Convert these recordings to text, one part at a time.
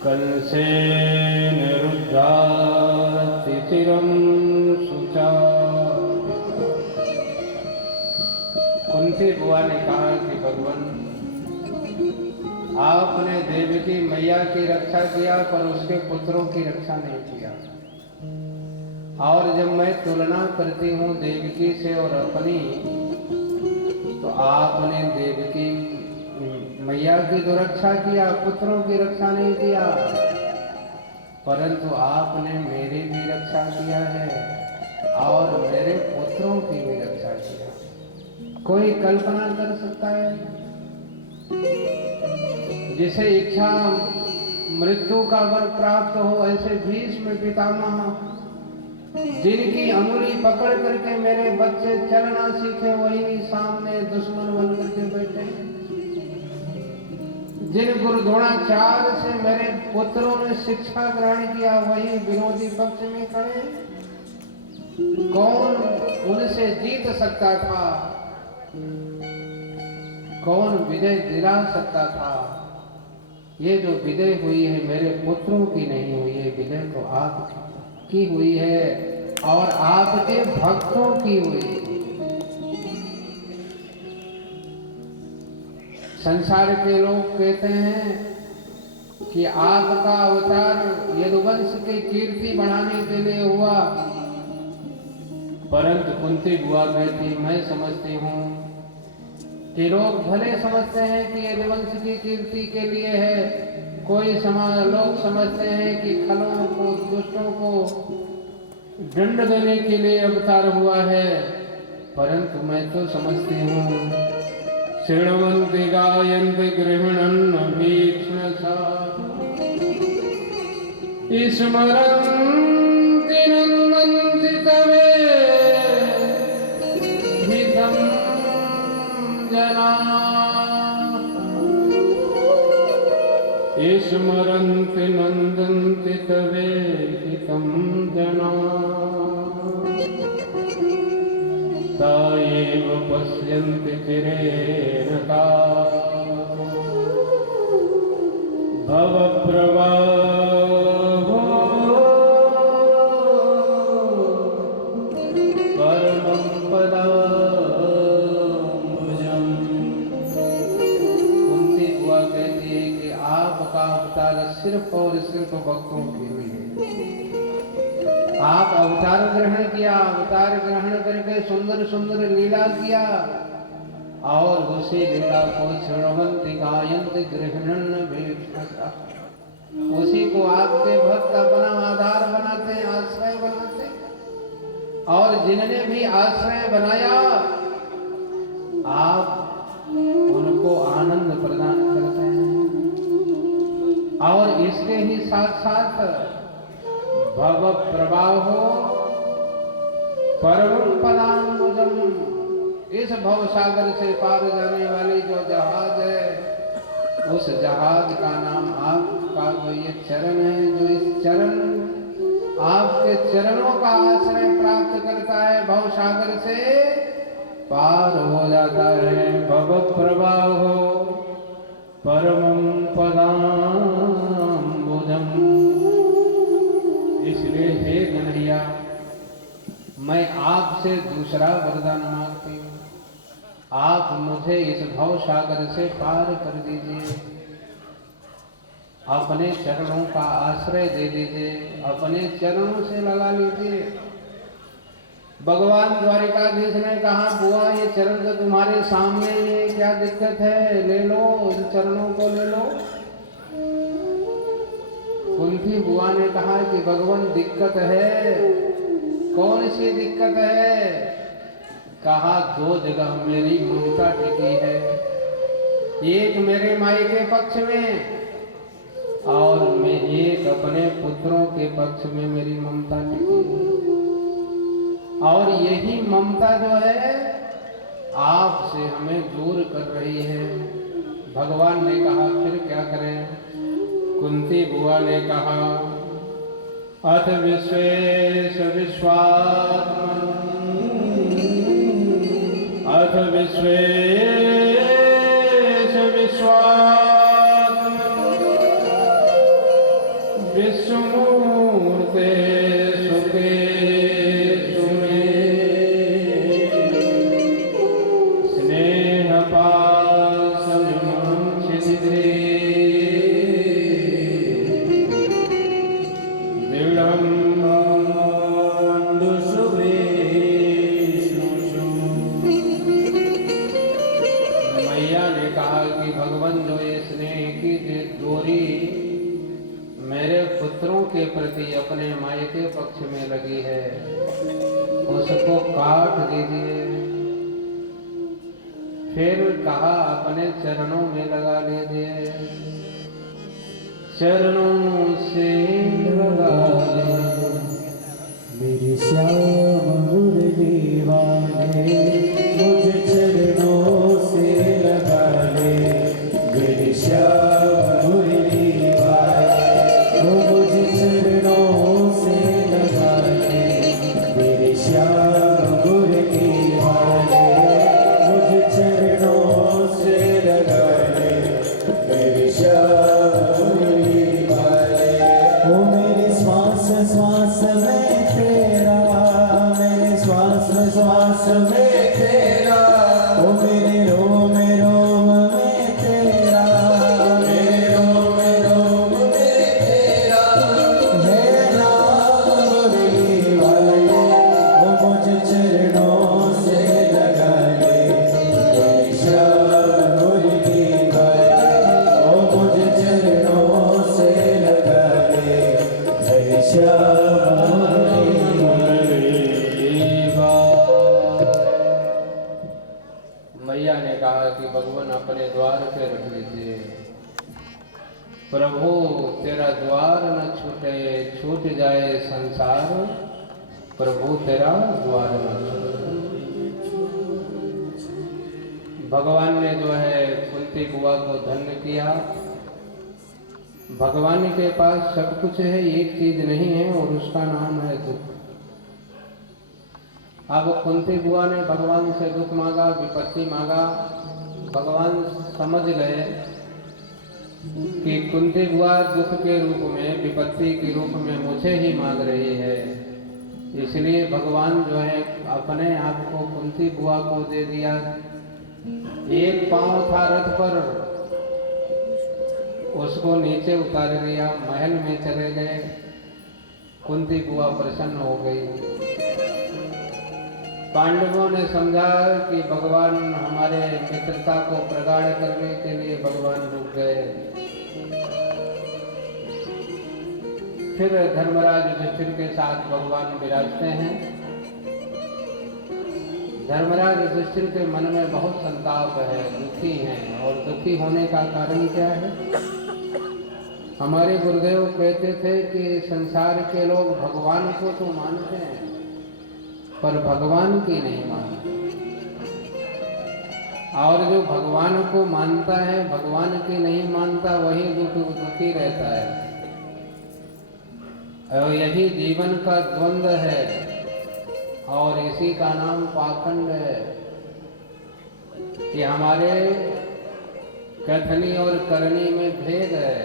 कंसेन रुद्धाति चिरं शुचा। कुंती बुआ ने कहा कि भगवान, आपने देवकी मैया की रक्षा किया पर उसके पुत्रों की रक्षा नहीं किया। और जब मैं तुलना करती हूँ देवकी से और अपनी, तो आपने देवकी मैया की तो रक्षा किया, पुत्रों की रक्षा नहीं किया, परंतु आपने मेरी भी रक्षा किया है और मेरे पुत्रों की भी रक्षा किया। कोई कल्पना कर सकता है? जिसे इच्छा मृत्यु का वर प्राप्त हो, ऐसे भीष्म पितामह जिनकी अंगुली पकड़ करके मेरे बच्चे चलना सीखे, वही सामने दुश्मन बन करके बैठे। जिन गुरु द्रोणाचार्य से मेरे पुत्रों ने शिक्षा ग्रहण किया, वही विरोधी पक्ष में खड़े। कौन उनसे जीत सकता था? कौन विजय दिला सकता था? ये जो विजय हुई है मेरे पुत्रों की नहीं हुई है, विजय तो आपकी हुई है और आपके भक्तों की हुई है। संसार के लोग कहते हैं कि आपका अवतार यदुवंश की कीर्ति बढ़ाने के लिए हुआ, परंतु कुंती बुआ कहती, मैं समझती हूँ कि लोग भले समझते हैं कि यदुवंश की कीर्ति के लिए है, कोई लोग समझते हैं कि खलों को, दुष्टों को दंड देने के लिए अवतार हुआ है, परंतु मैं तो समझती हूँ शृण्वन्ति गायन्ति गृह्णन् भीक्ष्णसा स्मरन्ति नन्दन्ति तवेहितं जनाः स्मरन्ति नन्दन्ति तवेहितं जनाः ता एव पश्यन्ति चिरेण भवप्रवाहो परमं पदाम्बुजम्। कुंती बुआ कहती है कि आपका अवतार सिर्फ और सिर्फ भक्तों की हुई है। आप अवतार ग्रहण किया, अवतार ग्रहण करके सुंदर सुंदर लीला किया और उसी लीला को शृण्वन्ति गायन्ति गृह्णन् भीक्ष्णसा, उसी को आपके भक्त अपना आधार बनाते, आश्रय बनाते, और जिन्होंने भी आश्रय बनाया आप उनको आनंद प्रदान करते हैं। और इसके ही साथ साथ भव प्रवाहो परमं पदाम्बुजम्, इस भव सागर से पार जाने वाली जो जहाज है, उस जहाज का नाम आपका जो ये चरण है, जो इस चरण आपके चरणों का आश्रय प्राप्त करता है, भव सागर से पार हो जाता है। भव प्रवाहो परमं पदाम्बुजम्। इसलिए हे कन्हैया, मैं आपसे दूसरा वरदान मांगती हूँ, आप मुझे इस भव सागर से पार कर दीजिए, अपने चरणों का आश्रय दे दीजिए, अपने चरणों से लगा लीजिए। भगवान द्वारिकाधीश ने कहा, बुआ ये चरण तो तुम्हारे सामने ही है, क्या दिक्कत है, ले लो, इन चरणों को ले लो। कुंती बुआ ने कहा कि भगवान दिक्कत है, कौन सी दिक्कत है? कहा, दो जगह मेरी ममता टिकी है, एक मेरे माई के पक्ष में और मैं एक अपने पुत्रों के पक्ष में मेरी ममता टिकी है। और यही ममता जो है आपसे हमें दूर कर रही है। भगवान ने कहा, फिर क्या करें? कुंती बुआ ने कहा, अथ विश्वेश विश्वात्मन्, अथ विश्वेश विश्वात्मन् विष्णुमूर्ते सुखे सुमे स्नेहपाशमिमं छिद्रे मैया ने कहा कि भगवान जो ये स्नेह की डोरी मेरे पुत्रों के प्रति अपने मायके पक्ष में लगी है उसको काट दीजिए। फिर कहा अपने चरणों में लगा लीजिए, चरणों से लगा ले मेरे श्याम मुरली वाले, मुझे चरणों से लगा ले। मेरे श्याम मुरली वाले, वो मुझे चरणों से लगा ले। मेरे श्याम मुरली वाले, मुझे चरणों से लगा ले। मेरे श्याम मुरली वाले, वो मेरे श्वास श्वास में तेरा, मेरे श्वास श्वास में तेरा, ओ मेरे रोम रोम में तेरा, मेरे रोम रोम में तेरा है नाम मुरली वाले। ओ मुझे चरणों से लगा ले मेरे श्याम मुरली वाले, ओ मुझे चरणों से लगा ले मेरे श्याम मैया ने कहा कि भगवान अपने द्वार पे रख लीजिए। प्रभु तेरा द्वार न छूटे, छूट जाए संसार, प्रभु तेरा द्वार न छूटे। भगवान ने जो है कुंती बुआ को धन्य किया। भगवान के पास सब कुछ है, एक चीज नहीं है और उसका नाम है दुख। अब कुंती बुआ ने भगवान से दुख मांगा, विपत्ति मांगा। भगवान समझ गए कि कुंती बुआ दुख के रूप में, विपत्ति के रूप में मुझे ही मांग रही है। इसलिए भगवान जो है अपने आप को कुंती बुआ को दे दिया। एक पांव था रथ पर, उसको नीचे उतार दिया, महल में चले गए। कुंती बुआ प्रसन्न हो गई। पांडवों ने समझा कि भगवान हमारे मित्रता को प्रगाढ़ करने के लिए भगवान रुक गए। फिर धर्मराज युधिष्ठिर के साथ भगवान विराजते हैं। धर्मराज युधिष्ठिर के मन में बहुत संताप है, दुखी हैं। और दुखी होने का कारण क्या है? हमारे गुरुदेव कहते थे कि संसार के लोग भगवान को तो मानते हैं पर भगवान की नहीं मानते, और जो भगवान को मानता है भगवान की नहीं मानता वही दुखी रहता है। और यही जीवन का द्वंद्व है और इसी का नाम पाखंड है कि हमारे कथनी और करनी में भेद है।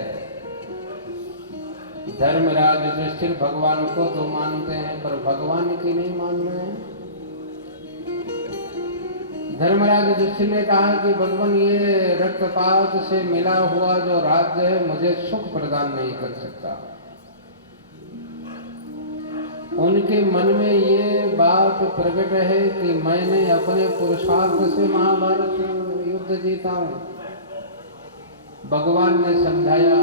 धर्मराज युधिष्ठिर भगवान को तो मानते हैं पर भगवान की नहीं मान रहे हैं। धर्मराज युधिष्ठिर ने कहा कि भगवान ये रक्तपात से मिला हुआ जो राज्य है मुझे सुख प्रदान नहीं कर सकता। उनके मन में ये बात प्रकट है कि मैंने अपने पुरुषार्थ से महाभारत युद्ध जीता हूं। भगवान ने समझाया,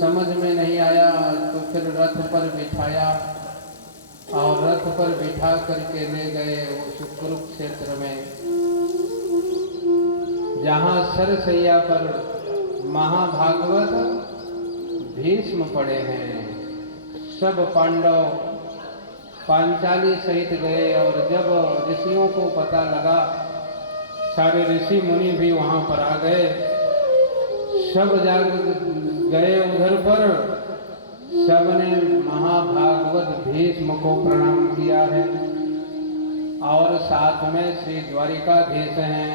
समझ में नहीं आया तो फिर रथ पर बिठाया और रथ पर बिठा करके ले गए उस कुरुक्षेत्र में, जहां सरसैया पर महाभागवत भीष्म पड़े हैं। सब पांडव पांचाली सहित गए और जब ऋषियों को पता लगा, सारे ऋषि मुनि भी वहां पर आ गए। सब जाग गए उधर पर, सबने महाभागवत भीष्म को प्रणाम किया है और साथ में श्री द्वारिकाधीश हैं।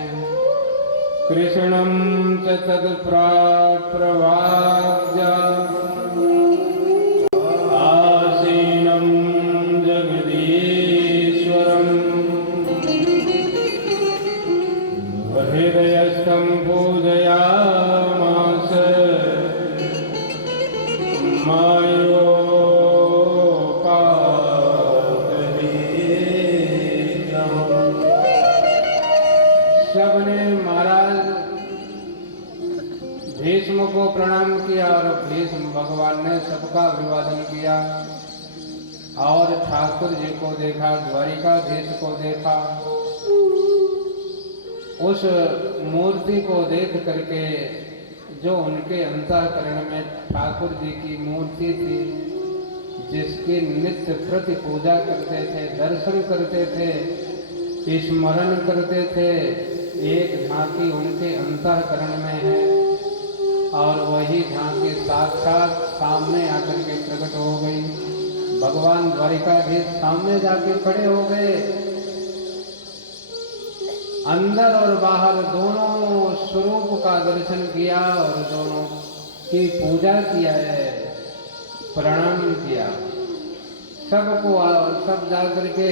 कृष्णं च तत्प्रवाक्य भीष्म को प्रणाम किया और भीष्म भगवान ने सबका अभिवादन किया और ठाकुर जी को देखा, द्वारिकाधीश को देखा। उस मूर्ति को देख करके जो उनके अंतःकरण में ठाकुर जी की मूर्ति थी, जिसकी नित्य प्रति पूजा करते थे, दर्शन करते थे, स्मरण करते थे, एक झांकी उनके अंतःकरण में है और वही झांकी साक्षात सामने आकर के प्रकट हो गई। भगवान द्वारिकाधीश सामने जाके खड़े हो गए। अंदर और बाहर दोनों स्वरूप का दर्शन किया और दोनों की पूजा किया है, प्रणाम किया। सबको सब जाकर के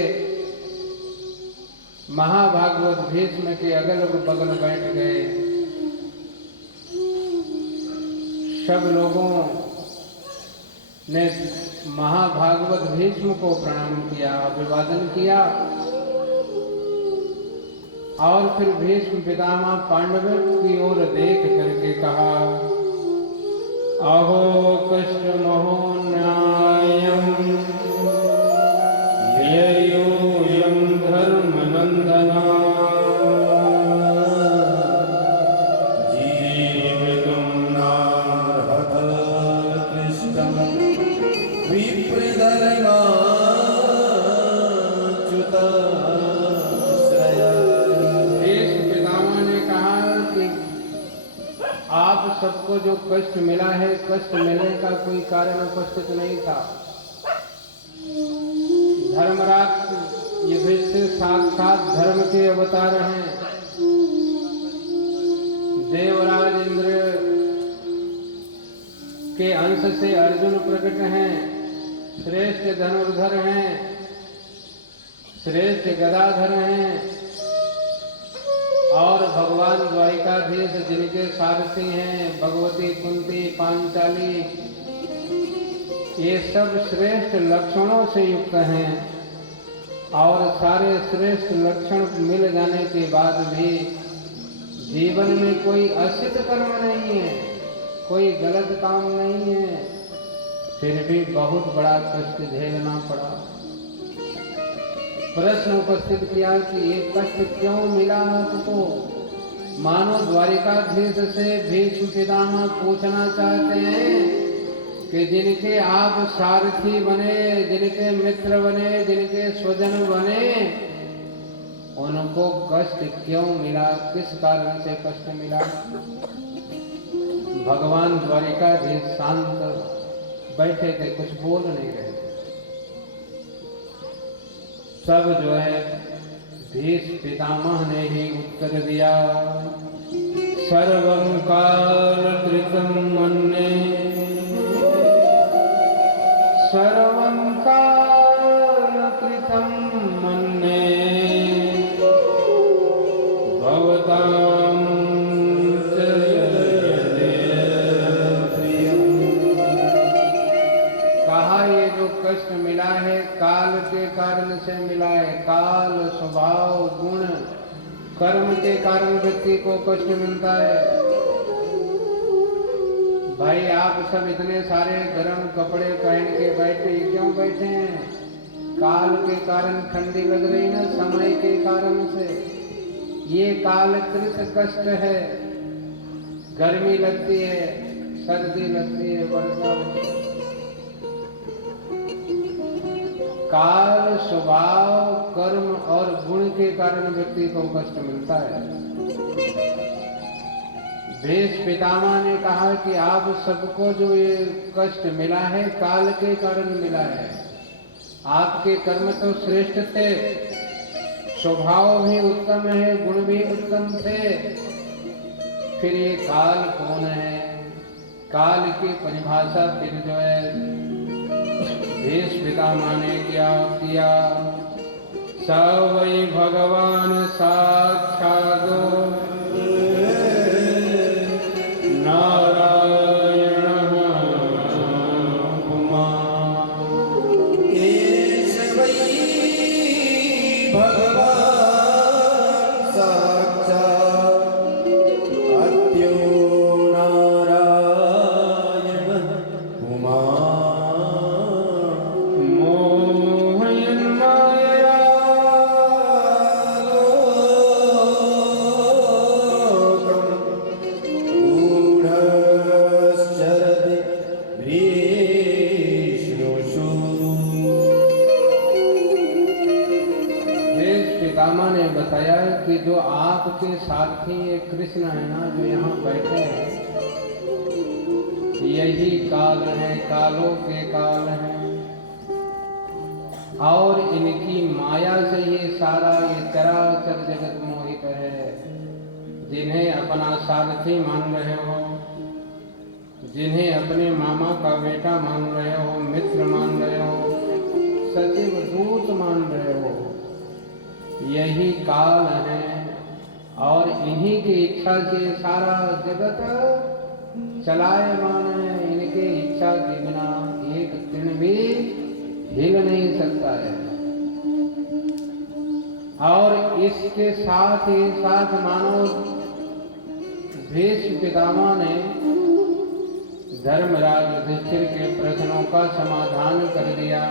महाभागवत भीष्म के अगल बगल बैठ गए। सब लोगों ने महाभागवत भीष्म को प्रणाम किया, अभिवादन किया और फिर भीष्म पितामह पांडवों की ओर देख करके कहा, अहो कष्ट महो न्यायम् ध्येयोऽयं धर्मनन्दना जीवितुं नार्हत कृष्णं विप्रधर्माच्युताश्रया। भीष्म पितामह ने कहा कि आप सबको जो कष्ट मिला है, कष्ट मिलने का कोई कारण उपस्थित नहीं था। धर्मराज युधिष्ठिर साक्षात धर्म के अवतार हैं। देवराज इंद्र के अंश से अर्जुन प्रकट हैं, श्रेष्ठ धनुर्धर हैं, श्रेष्ठ गदाधर हैं और भगवान द्वारिकाधीश जिनके सारथी हैं भगवती, कुंती, पांचाली, ये सब श्रेष्ठ लक्षणों से युक्त हैं और सारे श्रेष्ठ लक्षण मिल जाने के बाद भी जीवन में कोई असिद्ध कर्म नहीं है, कोई गलत काम नहीं है, फिर भी बहुत बड़ा कष्ट झेलना पड़ा। प्रश्न उपस्थित किया कि ये कष्ट क्यों मिला आपको? मानो द्वारिकाधीश से भीष्म पितामह पूछना चाहते हैं कि जिनके आप सारथी बने, जिनके मित्र बने, जिनके स्वजन बने, उनको कष्ट क्यों मिला, किस कारण से कष्ट मिला? भगवान द्वारिकाधीश शांत बैठे थे, कुछ बोल नहीं रहे। सब जो है भीष्म पितामह ने ही उत्तर दिया, सर्वं कालकृतं मन्ये, सर्वं कालकृतं मन्ये, भवतां च प्रियम्। कहा ये जो कष्ट मिला है काल के कारण से मिला है। काल, स्वभाव, गुण, कर्म के कारण व्यक्ति को कष्ट मिलता है। भाई आप सब इतने सारे गर्म कपड़े पहन के बैठे, क्यों बैठे हैं? काल के कारण ठंडी लग रही ना, समय के कारण से। ये कालकृत कष्ट है। गर्मी लगती है, सर्दी लगती है, वर्षा लगती है। काल, स्वभाव, कर्म और गुण के कारण व्यक्ति को कष्ट मिलता है। भीष्म पितामह ने कहा कि आप सबको जो ये कष्ट मिला है काल के कारण मिला है। आपके कर्म तो श्रेष्ठ थे, स्वभाव भी उत्तम है, गुण भी उत्तम थे, फिर ये काल कौन है? काल की परिभाषा फिर जो है भीष्म पितामह ने क्या किया? स वै भगवान साक्षात् नारायणः पुमान्। एष वै भगवान् साक्षात् अद्यो नारायणः आपके सारथी ये कृष्ण है ना जो यहाँ बैठे हैं, यही काल है, कालों के काल हैं, और इनकी माया से ये सारा ये चराचर जगत मोहित है। जिन्हें अपना सारथी मान रहे हो, जिन्हें अपने मामा का बेटा मान रहे हो, मित्र मान रहे हो, सचिव दूत मान रहे हो, यही काल है। और इन्हीं की इच्छा से सारा जगत चलायमान है। इनके इच्छा के बिना एक दिन भी हिल नहीं सकता है। और इसके साथ ही साथ मानो भीष्म पितामह ने धर्मराज युधिष्ठिर के प्रश्नों का समाधान कर दिया।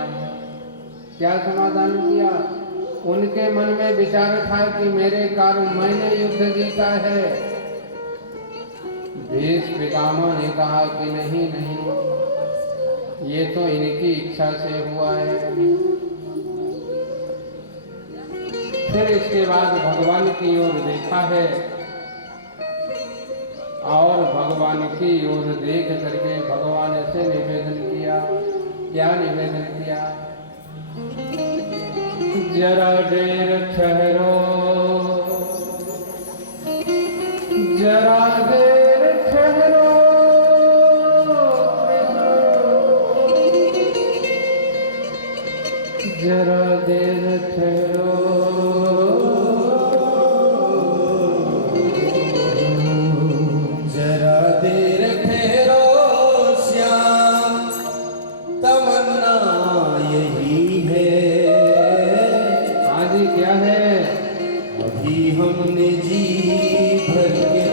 क्या समाधान किया? उनके मन में विचार था कि मेरे कारण मैंने युद्ध जीता है। भीष्म पितामह ने कहा कि नहीं नहीं, ये तो इनकी इच्छा से हुआ है। फिर इसके बाद भगवान की ओर देखा है और भगवान की ओर देख करके भगवान से निवेदन किया। क्या निवेदन किया? जरा देर ठहरो, जरा देर ठहरो, जरा देर ठहरो, जरा देर ठहरो श्याम, तमन्ना यही है। आज क्या है? अभी हमने जी भर के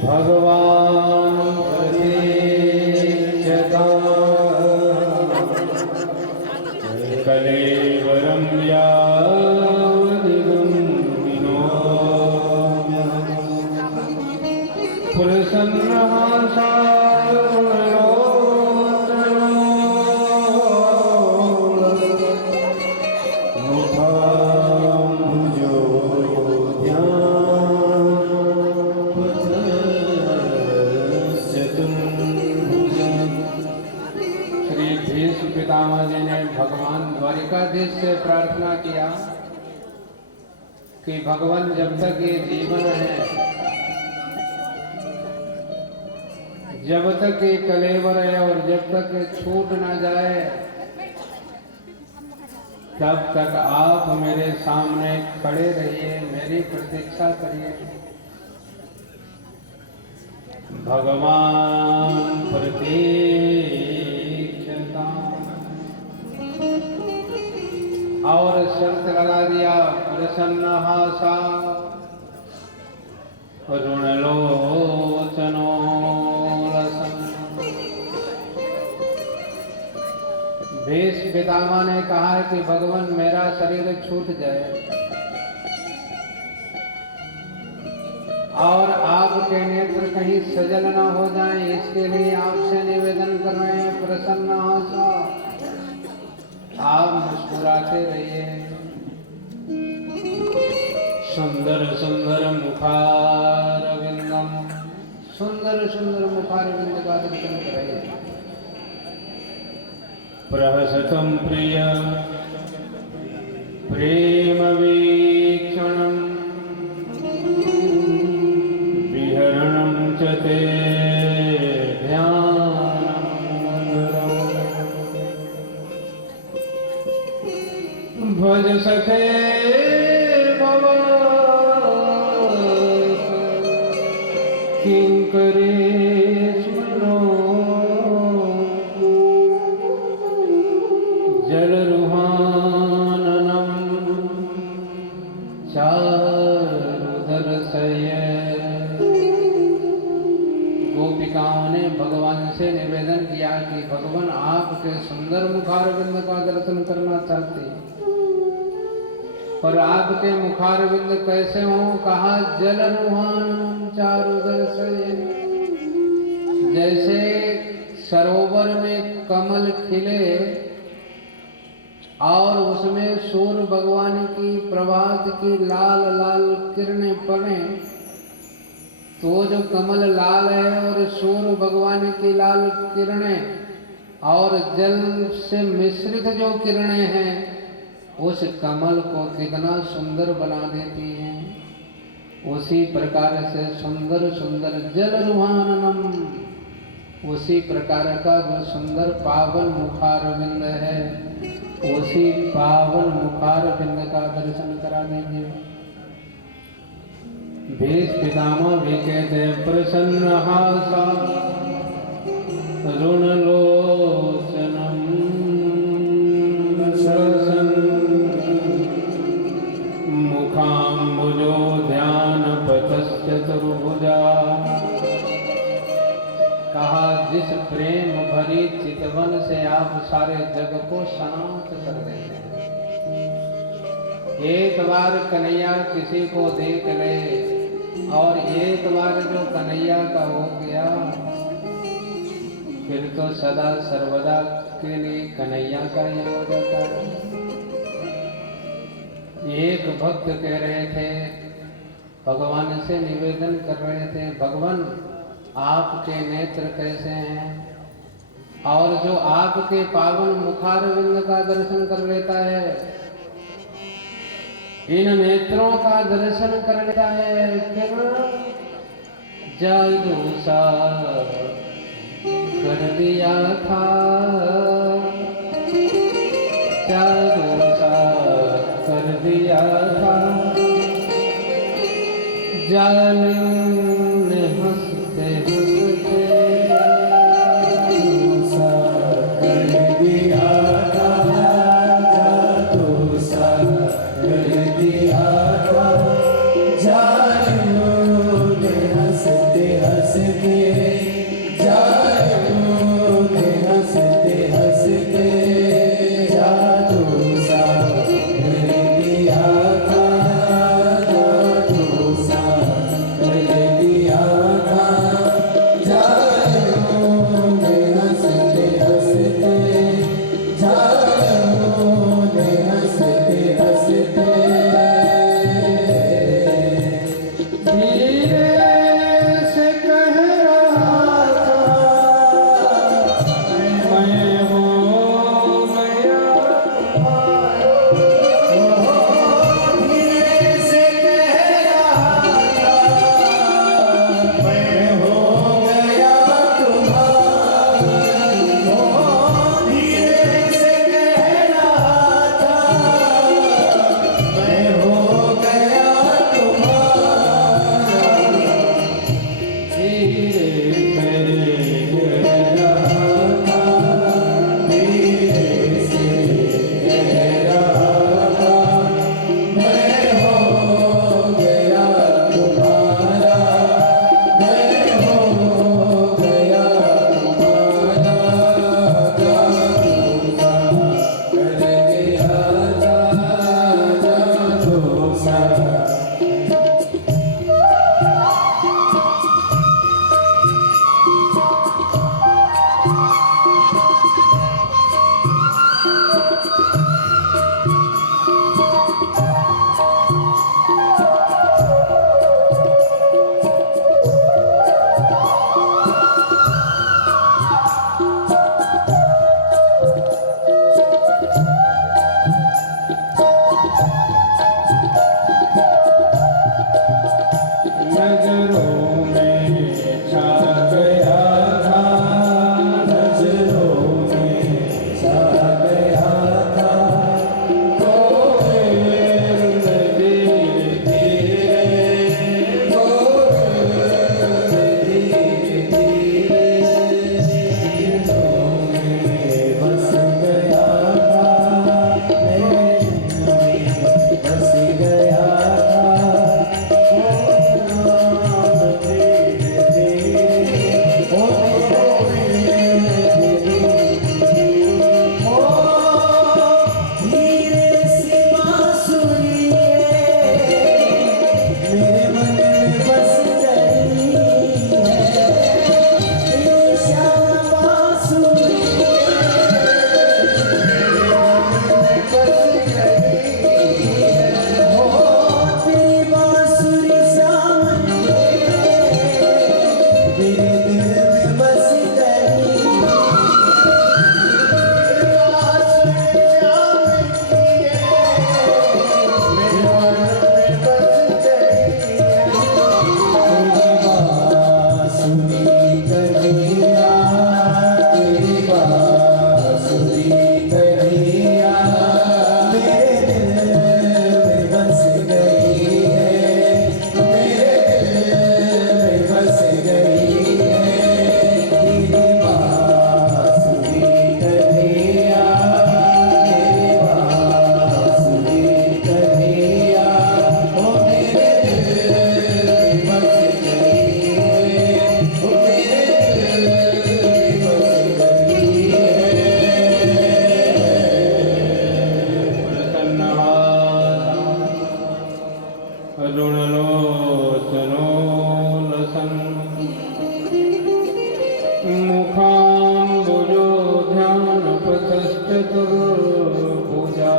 भगवान प्रतीक्षता कलेवरं यावदिदं विनोम्यहम् पितामह जी ने भगवान द्वारिकाधीश से प्रार्थना किया कि भगवान जब तक ये जीवन है, जब तक ये कलेवर है और जब तक ये छूट ना जाए, तब तक आप मेरे सामने खड़े रहिए, मेरी प्रतीक्षा करिए। भगवान प्रतीक्षता और शर्त लगा दिया, प्रसन्न हासा ऋणलोचनो लसन। भीष पितामह ने कहा कि भगवान मेरा शरीर छूट जाए और आपके नेत्र कहीं सजल न हो जाएं, इसके लिए आपसे निवेदन कर रहे हैं। प्रसन्न हासा, आप मुस्कुराते रहिए। सुंदर सुंदर मुखारविंदम, सुंदर सुंदर मुखारविंद का दर्शन कराइए। प्रहसतम प्रिय प्रेम वीक्षणम विहरणम च ते ध्यानम भज सखे किंकरेश्वरो जलरुहाननम चारुदर्शय। गोपिकाओं ने भगवान से निवेदन किया कि भगवान आपके सुंदर मुखारविंद का दर्शन करना चाहते हैं, पर आपके मुखारविंद कैसे हों? कहा जलरुहाननम चारुदर्शय। जैसे सरोवर में कमल खिले और उसमें सूर्य भगवान की प्रभात की लाल लाल किरणें पड़े, तो जो कमल लाल है और सूर्य भगवान की लाल किरणें और जल से मिश्रित जो किरणें हैं, उस कमल को कितना सुंदर बना देती हैं। उसी प्रकार से सुंदर सुंदर जलरुहाननम, उसी प्रकार का जो सुंदर पावन मुखारविंद है, उसी पावन मुखारविंद का दर्शन करा दीजिए। भीष पितामह भी कहते प्रसन्न हासा ऋणलोचनम सरसन मुखाम्बुजो ध्यान पतश्चतुर्भुजा। कहा जिस प्रेम भरी चितवन से आप सारे जग को शांत कर देते हैं। एक बार कन्हैया किसी को देख ले और एक बार जो कन्हैया का हो गया, फिर तो सदा सर्वदा के लिए कन्हैया का ही हो जाता है। एक भक्त कह रहे थे, भगवान से निवेदन कर रहे थे, भगवान आपके नेत्र कैसे हैं? और जो आपके पावन मुखारविंद का दर्शन कर लेता है, इन नेत्रों का दर्शन कर लेता है, फिर जादू सा कर दिया था, जादू सा कर दिया था, जालिम ने हंसते हंसते सा कर दिया था, जादू सा कर दिया था, जालिम ने हंसते हंसते चतुर्भुजा।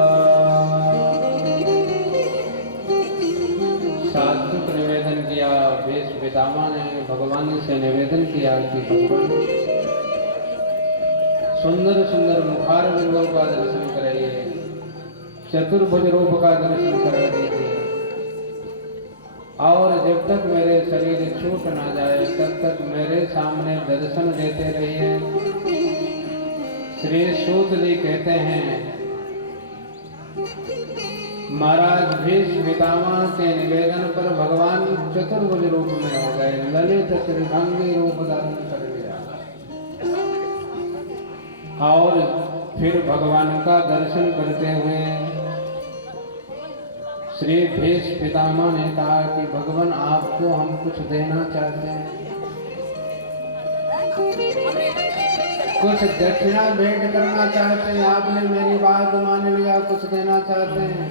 सात्विक निवेदन किया। वेश पितामह ने भगवान से निवेदन किया कि भगवान सुंदर सुंदर मुखार बिंदुओं का दर्शन कराइए, चतुर्भुज रूप का दर्शन करा दीजिए, और जब तक मेरे शरीर छूट ना जाए तब तक मेरे सामने दर्शन देते रहिए। श्री सूत जी कहते हैं, महाराज भीष्म पितामह के निवेदन पर भगवान चतुर्भुज रूप में हो गए, ललित श्रीभंगी रूप धारण कर लिया, और फिर भगवान का दर्शन करते हुए श्री भीष्म पितामह ने कहा कि भगवान आपको हम कुछ देना चाहते हैं, कुछ दक्षिणा भेंट करना चाहते हैं, आपने मेरी बात मान लिया, कुछ देना चाहते हैं।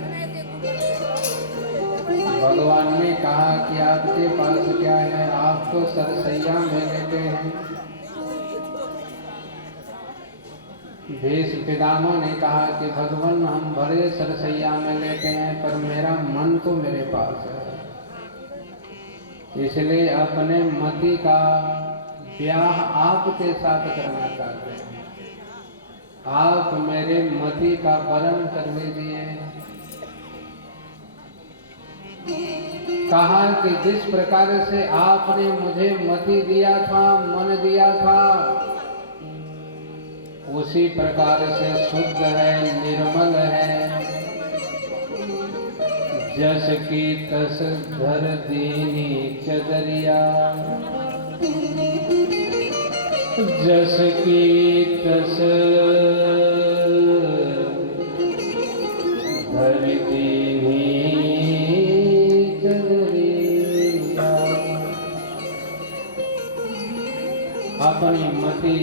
भगवान ने कहा कि आपके पास क्या है, आप तो सरसैया में लेते हैं। भीष्म पितामह ने कहा कि भगवान हम भरे सरसैया में लेते हैं, पर मेरा मन तो मेरे पास है, इसलिए अपने मति का ब्याह आपके साथ करना चाहते हैं, आप मेरे मति का वरण कर लीजिए। कहा कि जिस प्रकार से आपने मुझे मति दिया था, मन दिया था, उसी प्रकार से शुद्ध है, निर्मल है। जस की तस धर दीनी चदरिया, जस की तस धर दीनी चदरिया। अपनी मति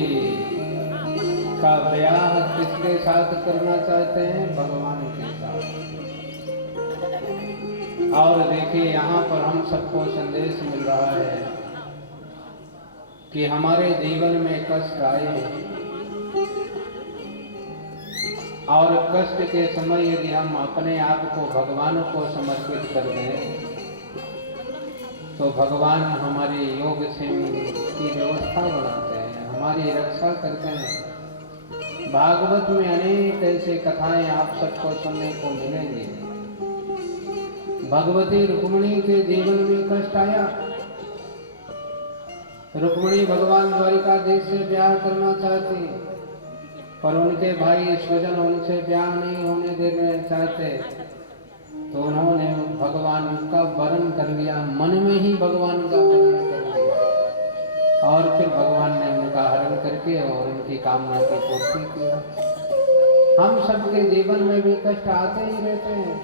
का ब्याह किसके साथ करना चाहते हैं? भगवान के साथ। और देखिए यहाँ पर हम सबको संदेश मिल रहा है कि हमारे जीवन में कष्ट आए और कष्ट के समय यदि हम अपने आप को भगवान को समर्पित कर दें तो भगवान हमारी योग सिंह की व्यवस्था बनाते हैं, हमारी रक्षा करते हैं। भागवत में अनेक ऐसे कथाएं आप सबको सुनने को मिलेंगी। भगवती रुक्मिणी के जीवन में कष्ट आया। रुक्मिणी भगवान द्वारिकाधीश से ब्याह करना चाहती, पर उनके भाई स्वजन उनसे ब्याह नहीं होने देना चाहते, तो उन्होंने भगवान का वरण कर लिया, मन में ही भगवान का वरण कर लिया, और फिर भगवान ने उनका हरण करके और उनकी कामना की पूर्ति किया। हम सबके जीवन में भी कष्ट आते ही रहते हैं,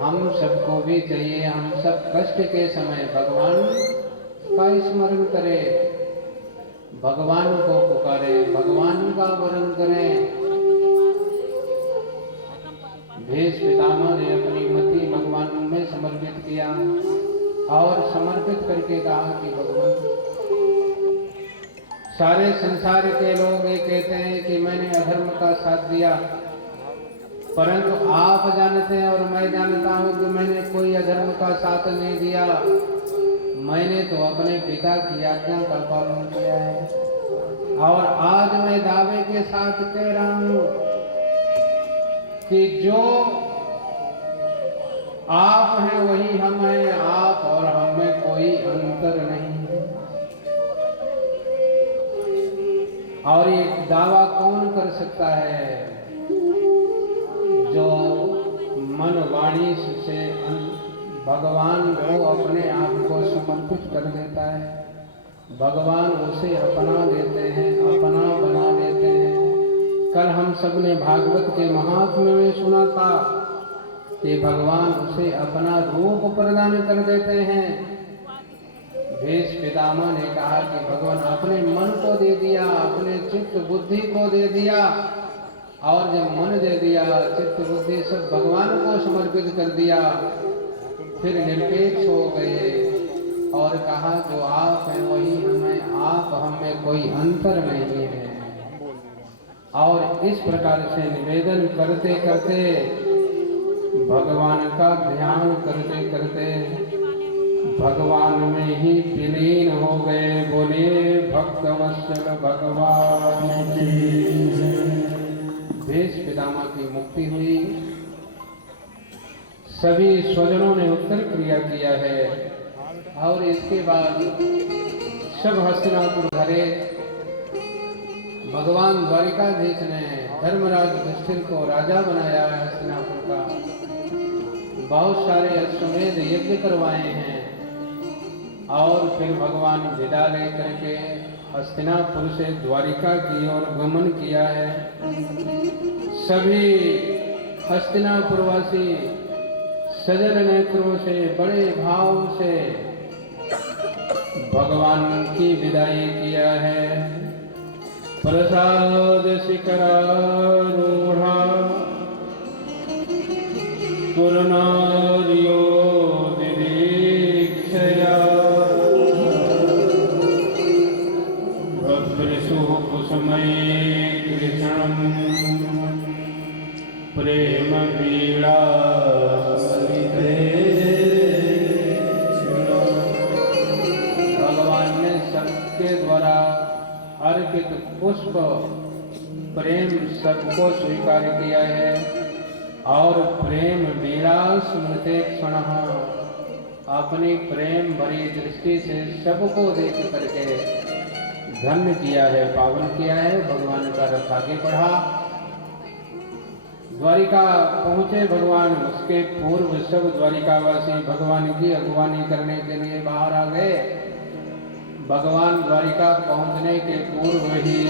हम सबको भी चाहिए हम सब कष्ट के समय भगवान का स्मरण करें, भगवान को पुकारे, भगवान का वरण करें। भीष्म पितामह ने अपनी मति भगवान में समर्पित किया और समर्पित करके कहा कि भगवान, सारे संसार के लोग ये कहते हैं कि मैंने अधर्म का साथ दिया, परंतु आप जानते हैं और मैं जानता हूं कि मैंने कोई अधर्म का साथ नहीं दिया, मैंने तो अपने पिता की आज्ञा का पालन किया है। और आज मैं दावे के साथ कह रहा हूं कि जो आप हैं वही हम हैं, आप और हम में कोई अंतर नहीं है। और ये दावा कौन कर सकता है? जो मन वाणी से भगवान को अपने आप को समर्पित कर देता है, भगवान उसे अपना लेते हैं, अपना बना लेते हैं। कल हम सब ने भागवत के महात्म्य में सुना था कि भगवान उसे अपना रूप प्रदान कर देते हैं। भीष्म पितामह ने कहा कि भगवान अपने मन को दे दिया, अपने चित्त बुद्धि को दे दिया, और जब मन दे दिया, चित्त बुद्धि सब भगवान को समर्पित कर दिया, फिर निरपेक्ष हो गए और कहा जो आप हैं वही हमें, आप हमें कोई अंतर नहीं है। और इस प्रकार से निवेदन करते करते भगवान का ध्यान करते करते भगवान में ही विलीन हो गए। बोलिए भक्तवत्सल भगवान की जय। भेष पितामह की मुक्ति हुई। सभी स्वजनों ने उत्तर क्रिया किया है और इसके बाद सब हस्तिनापुर घरे भगवान द्वारिकाधीश ने धर्मराज युधिष्ठिर को राजा बनाया है हस्तिनापुर का। बहुत सारे अश्वमेध यज्ञ करवाए हैं और फिर भगवान विदा लेकर के हस्तिनापुर से द्वारिका की ओर गमन किया है। सभी हस्तिनापुरवासी सजल नेत्रों से बड़े भाव से भगवान की विदाई किया है। प्रसाद शिखरारूढ़ा कुरुनार्यो दिदीक्षया भद्रसुः कुसुमये कृष्णं प्रेम वीणा भगवान ने सबके द्वारा अर्पित पुष्प प्रेम सबको स्वीकार किया है और प्रेम वीणा स्मृते क्षण अपनी प्रेम भरी दृष्टि से सबको देख करके धन्य किया है, पावन किया है। भगवान का रथ आगे बढ़ा, द्वारिका पहुंचे भगवान। उसके पूर्व सब द्वारिकावासी भगवान की अगवानी करने के लिए बाहर आ गए। भगवान द्वारिका पहुंचने के पूर्व ही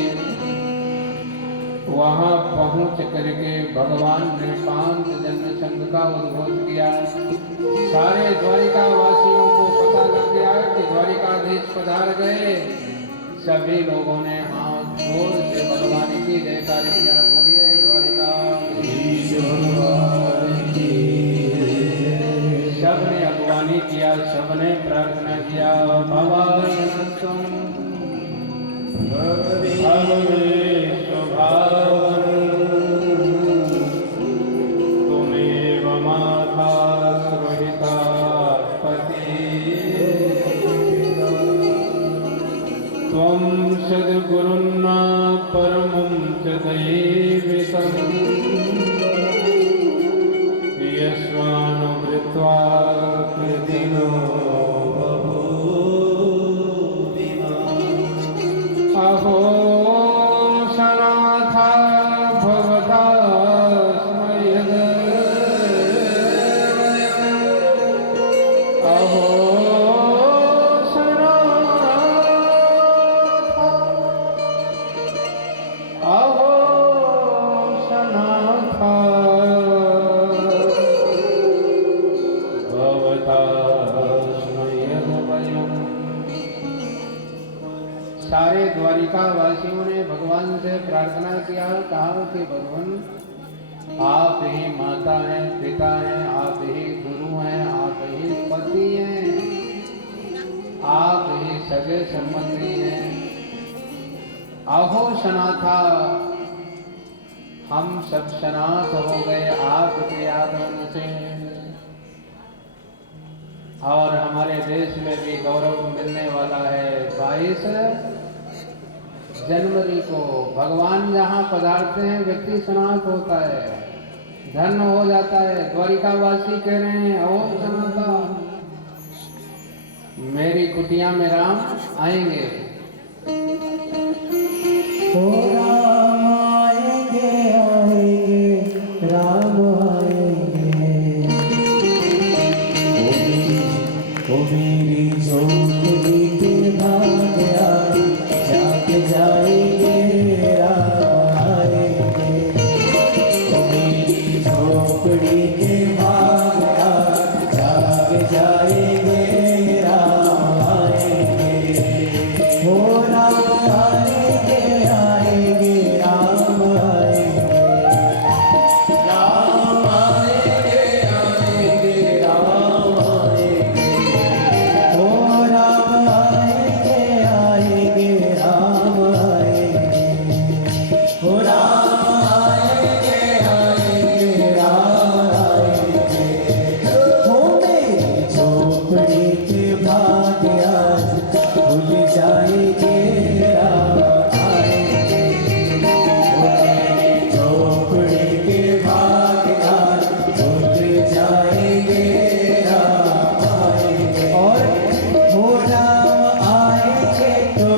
वहां पहुंच करके भगवान ने शांत जन्म संघ का उद्घोष किया। सारे द्वारिका वासियों को पता लग गया कि द्वारिकाधीश पधार गए। सभी लोगों ने हाथ जोड़ से भगवान की जयकार किया। बोलिए द्वारिकाधीश भगवान की। सबने अगवानी किया, सबने प्रार्थना किया। भवाय तुमेव माता रोहिता त्वं सद्गुरुन्ना परमं च दैविकम् यस्वानुवृत्त्वा कृतिनो बभूविना। अहो सनाथा भवता स्मयद। अहो सारे द्वारिका वासियों ने भगवान से प्रार्थना किया, कहा कि भगवान आप ही माता हैं, पिता हैं, आप ही गुरु हैं, आप ही पति हैं, आप ही सगे संबंधी हैं। अहो सनाथा, हम सब सनाथ हो गए आपके आगमन से और हमारे देश में भी गौरव मिलने वाला है। 22 जनवरी को भगवान जहाँ पधारते हैं व्यक्ति सनाथ होता है, धन्य हो जाता है। द्वारिकावासी कह रहे हैं ओम सनाथा, मेरी कुटिया में राम आएंगे। ओ राम आएंगे आएंगे राम आएंगे। ओ मेरी झोंपड़ी के भाग आए, जाग जाएंगे राम आएंगे। ओ मेरी झोंपड़ी के भाग आए, जाग जाएंगे राम आएंगे। ओ राम आएंगे आएंगे राम आएंगे। राम आएंगे आएंगे राम आएंगे। ओ राम आएंगे आएंगे राम आएंगे। ओ राम भूल जाएंगे राम आएंगे। वो तेरी झोपड़ी के भागीदार भूल जाएंगे राम आएंगे। और वो राम आएंगे तो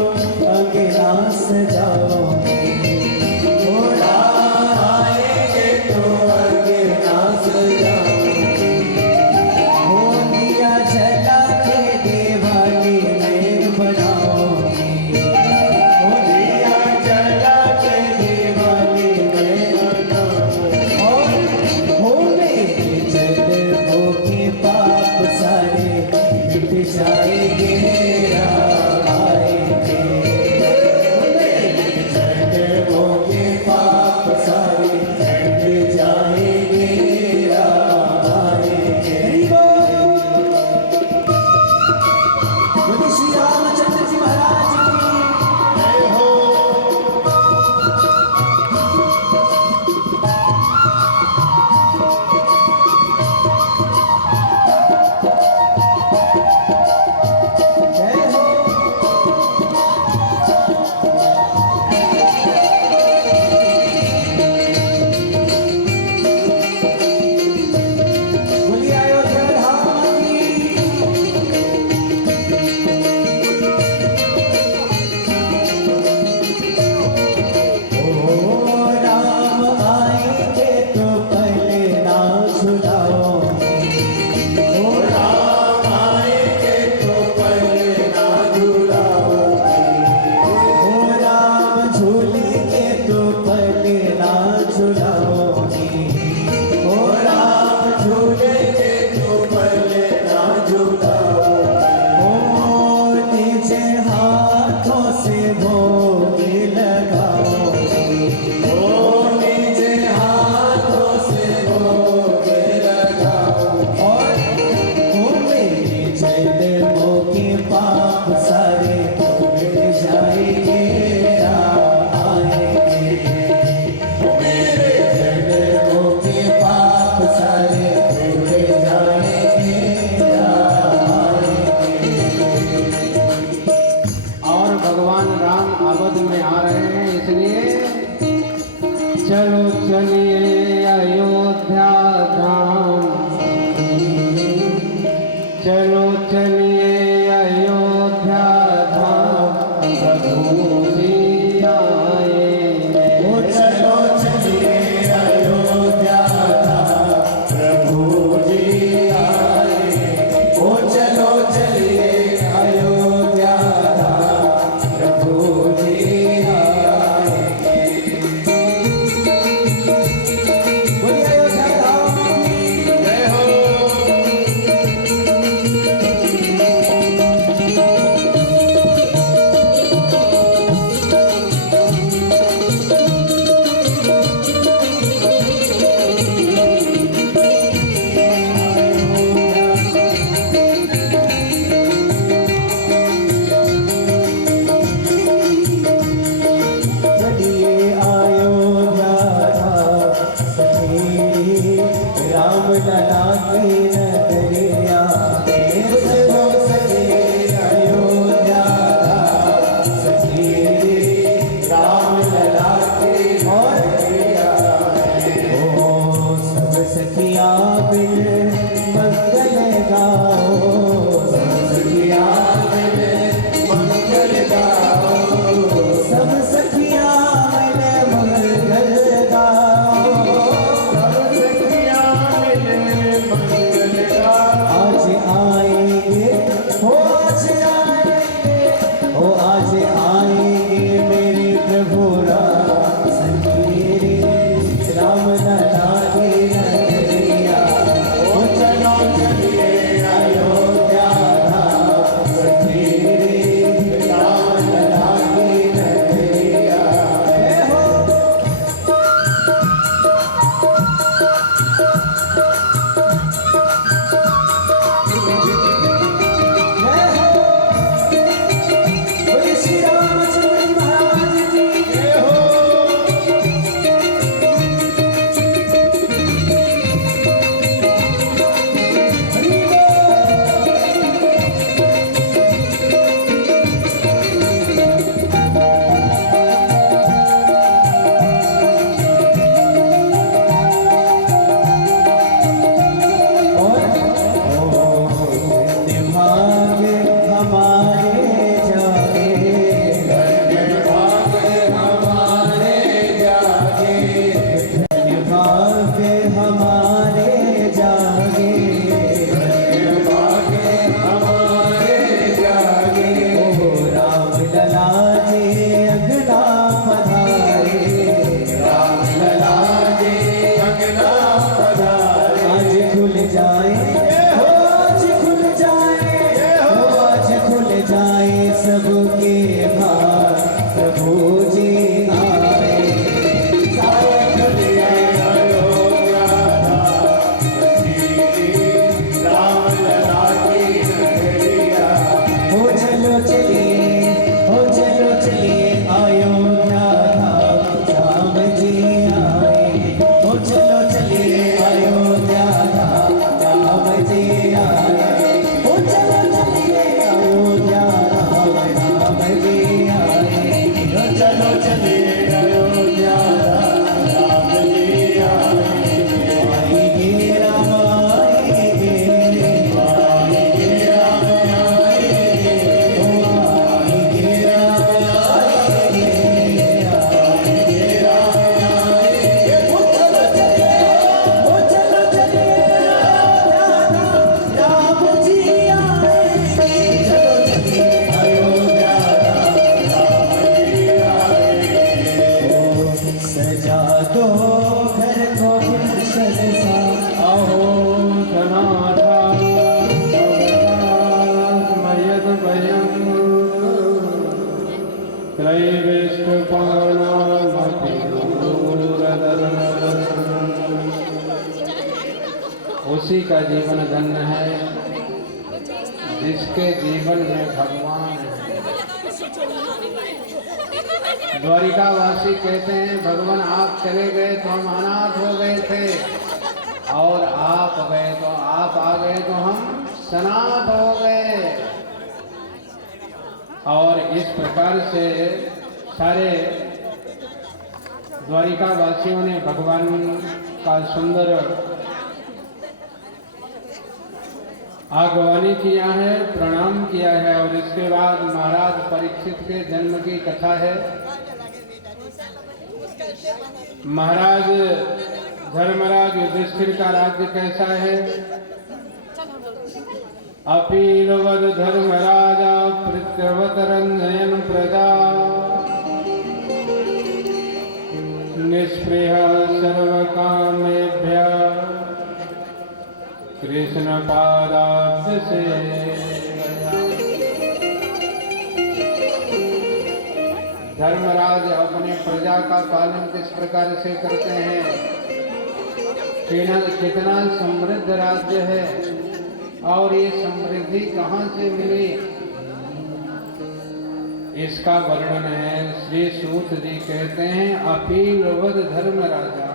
अंगना सजाओगे। वो राम आएंगे तो अंगना सजाओगे। वो दिया जला के दिवाली में बनाओगे। वो दिया जला के दिवाली में बनाओगे। और वो मेरे जन्मों के पाप सारे मिट जाएंगे राम आएंगे। वो मेरे जन्मों के पाप सारे मिट जाएंगे राम आएंगे। बोलिए श्री रामचंद्र जी महाराज की जय हो। जय हो। बोलिए अयोध्या धाम की। ओ राम आएंगे तो पहले ना झुलाओगे। ओ राम आएंगे तो पहले ना झुलाओगे। ओ राम झूलेंगे तो पहले ना झुलाओगे। ओ राम झूलेंगे तो पहले ना झुलाओगे। ओ निजे हाथों से भोग लगाओगे। ओ निजे हाथों से भोग लगाओगे। और वो मेरे जन्मों के पाप सारे मिट जाएंगे राम आएंगे। वो मेरे जन्मों के पाप सारे मिट जाएंगे राम आएंगे। और भगवान राम अवध में आ रहे हैं, इसलिए चलो चलिए अयोध्या धाम, चलो चलिए अयोध्या धाम, प्रभु जी आएंगे। ओ चलो चलिए अयोध्या धाम, प्रभु जी आएंगे। ओ चलो चलिए अयोध्या धाम, प्रभु जी आएंगे। सबके भार प्रभु जी आए सायक ले अयोध्या राम लला की नगरिया हो चलो चलिए अयोध्या धाम जी आए हो चलो चलिए अयोध्या धाम जी आए हो चलो चलिए अयोध्या धाम जी आए हो चलो चलिए अयोध्या धाम जी आए आएंगे राम आएंगे आएंगे राम आएंगे ओ आएंगे राम आएंगे आएंगे राम आएंगे हो चलो चलिए राम जी आएंगे चलो चलिए अयोध्या राम जी आएंगे ओ सजा दो घर को गुलशन सा अहो सनाथा मयद भयं उसी का जीवन धन्य है जिसके जीवन में भगवान है। द्वारिकावासी कहते हैं भगवान आप चले गए तो हम अनाथ हो गए थे और आप गए तो आप आ गए तो हम सनाथ हो गए। और इस प्रकार से सारे द्वारिकावासियों ने भगवान का सुंदर आगवानी किया है, प्रणाम किया है। और इसके बाद महाराज परीक्षित के जन्म की कथा है। महाराज धर्मराज युधिष्ठिर का राज्य कैसा है। अपीलवद धर्मराजा पृथ्वत रंजयन प्रजा निष्प्रिय सर्व कामेभ्य कृष्ण पादाब्ज से धर्मराज अपने प्रजा का पालन किस प्रकार से करते हैं, कितना समृद्ध राज्य है और ये समृद्धि कहाँ से मिली, इसका वर्णन है। श्री सूत जी कहते हैं अपीलवद धर्मराजा।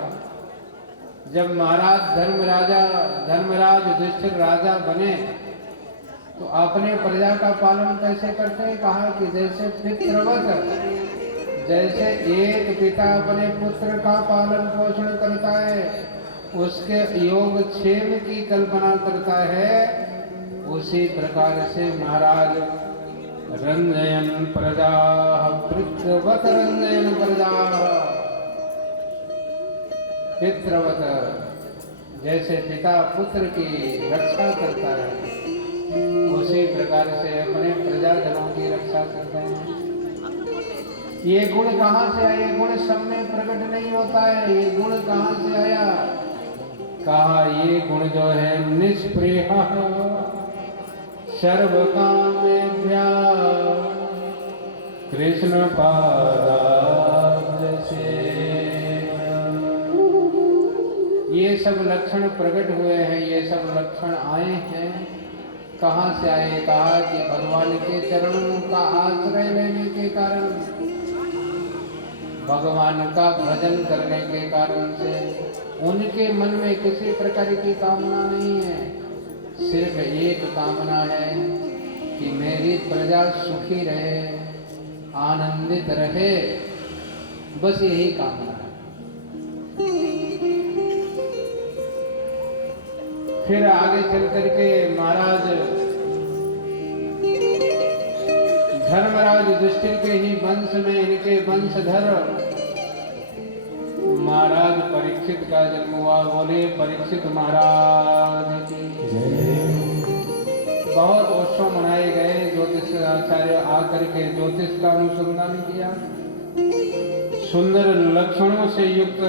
जब महाराज धर्मराज युधिष्ठिर राजा बने तो अपने प्रजा का पालन कैसे करते हैं। कहा कि जैसे पितृवत, जैसे एक पिता अपने पुत्र का पालन पोषण करता है, उसके योगक्षेम की कल्पना करता है, उसी प्रकार से महाराज रंजयन प्रजा पितृवत रंजयन प्रजा पितृवत, जैसे पिता पुत्र की रक्षा करता है उसी प्रकार से अपने प्रजाजनों की रक्षा करते हैं। ये गुण कहाँ से आए, ये गुण सब में प्रकट नहीं होता है। ये गुण कहाँ से आया, कहा ये गुण जो है निष्प्रिय सर्व कामेभ्य कृष्ण पादाब्ज से। ये सब लक्षण प्रकट हुए हैं, ये सब लक्षण आए हैं। कहाँ से आए, कहा कि भगवान के चरणों का आश्रय लेने के कारण, भगवान का भजन करने के कारण से। उनके मन में किसी प्रकार की कामना नहीं है, सिर्फ एक कामना है कि मेरी प्रजा सुखी रहे, आनंदित रहे, बस यही कामना है। फिर आगे चल करके महाराज धर्मराज युधिष्ठिर के ही वंश में इनके वंशधर महाराज परीक्षित का जन्म हुआ। बोले परीक्षित महाराज की बहुत उत्सव मनाए गए। ज्योतिष आचार्य आकर के ज्योतिष का अनुसंधान किया। सुंदर लक्षणों से युक्त,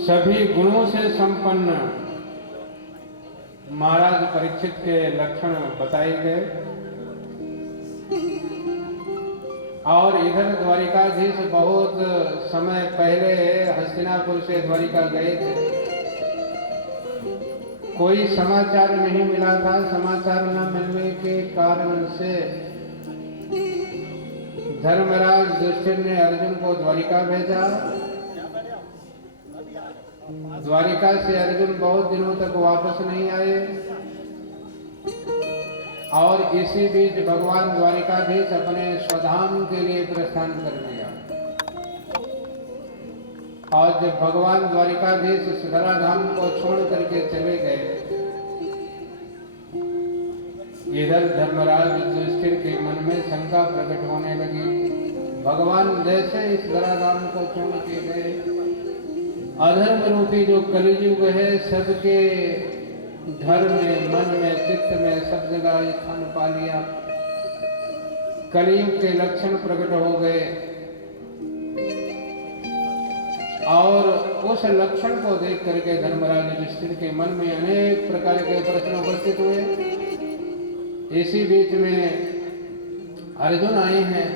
सभी गुणों से संपन्न महाराज परीक्षित के लक्षण बताए गए और इधर द्वारिकाधीश बहुत समय पहले हस्तिनापुर से द्वारिका गए थे। कोई समाचार नहीं मिला था। समाचार न मिलने के कारण से धर्मराज युधिष्ठिर ने अर्जुन को द्वारिका भेजा। द्वारिका से अर्जुन बहुत दिनों तक वापस नहीं आए और इसी बीच भगवान द्वारिकाधीश अपने स्वधाम के लिए प्रस्थान कर गया। और जब भगवान द्वारिकाधीश सुधरा धाम को छोड़ करके चले गए, इधर धर्मराज युधिष्ठिर के मन में शंका प्रकट होने लगी। भगवान जैसे इस धराधाम को छोड़ के गए, अधर्म रूपी जो कलियुग है सबके घर में, मन में, चित्त में सब जगह स्थान पा लिया। कलियुग के लक्षण प्रकट हो गए और उस लक्षण को देख करके धर्मराज युधिष्ठिर के मन में अनेक प्रकार के प्रश्न उपस्थित हुए। इसी बीच में अर्जुन आए हैं,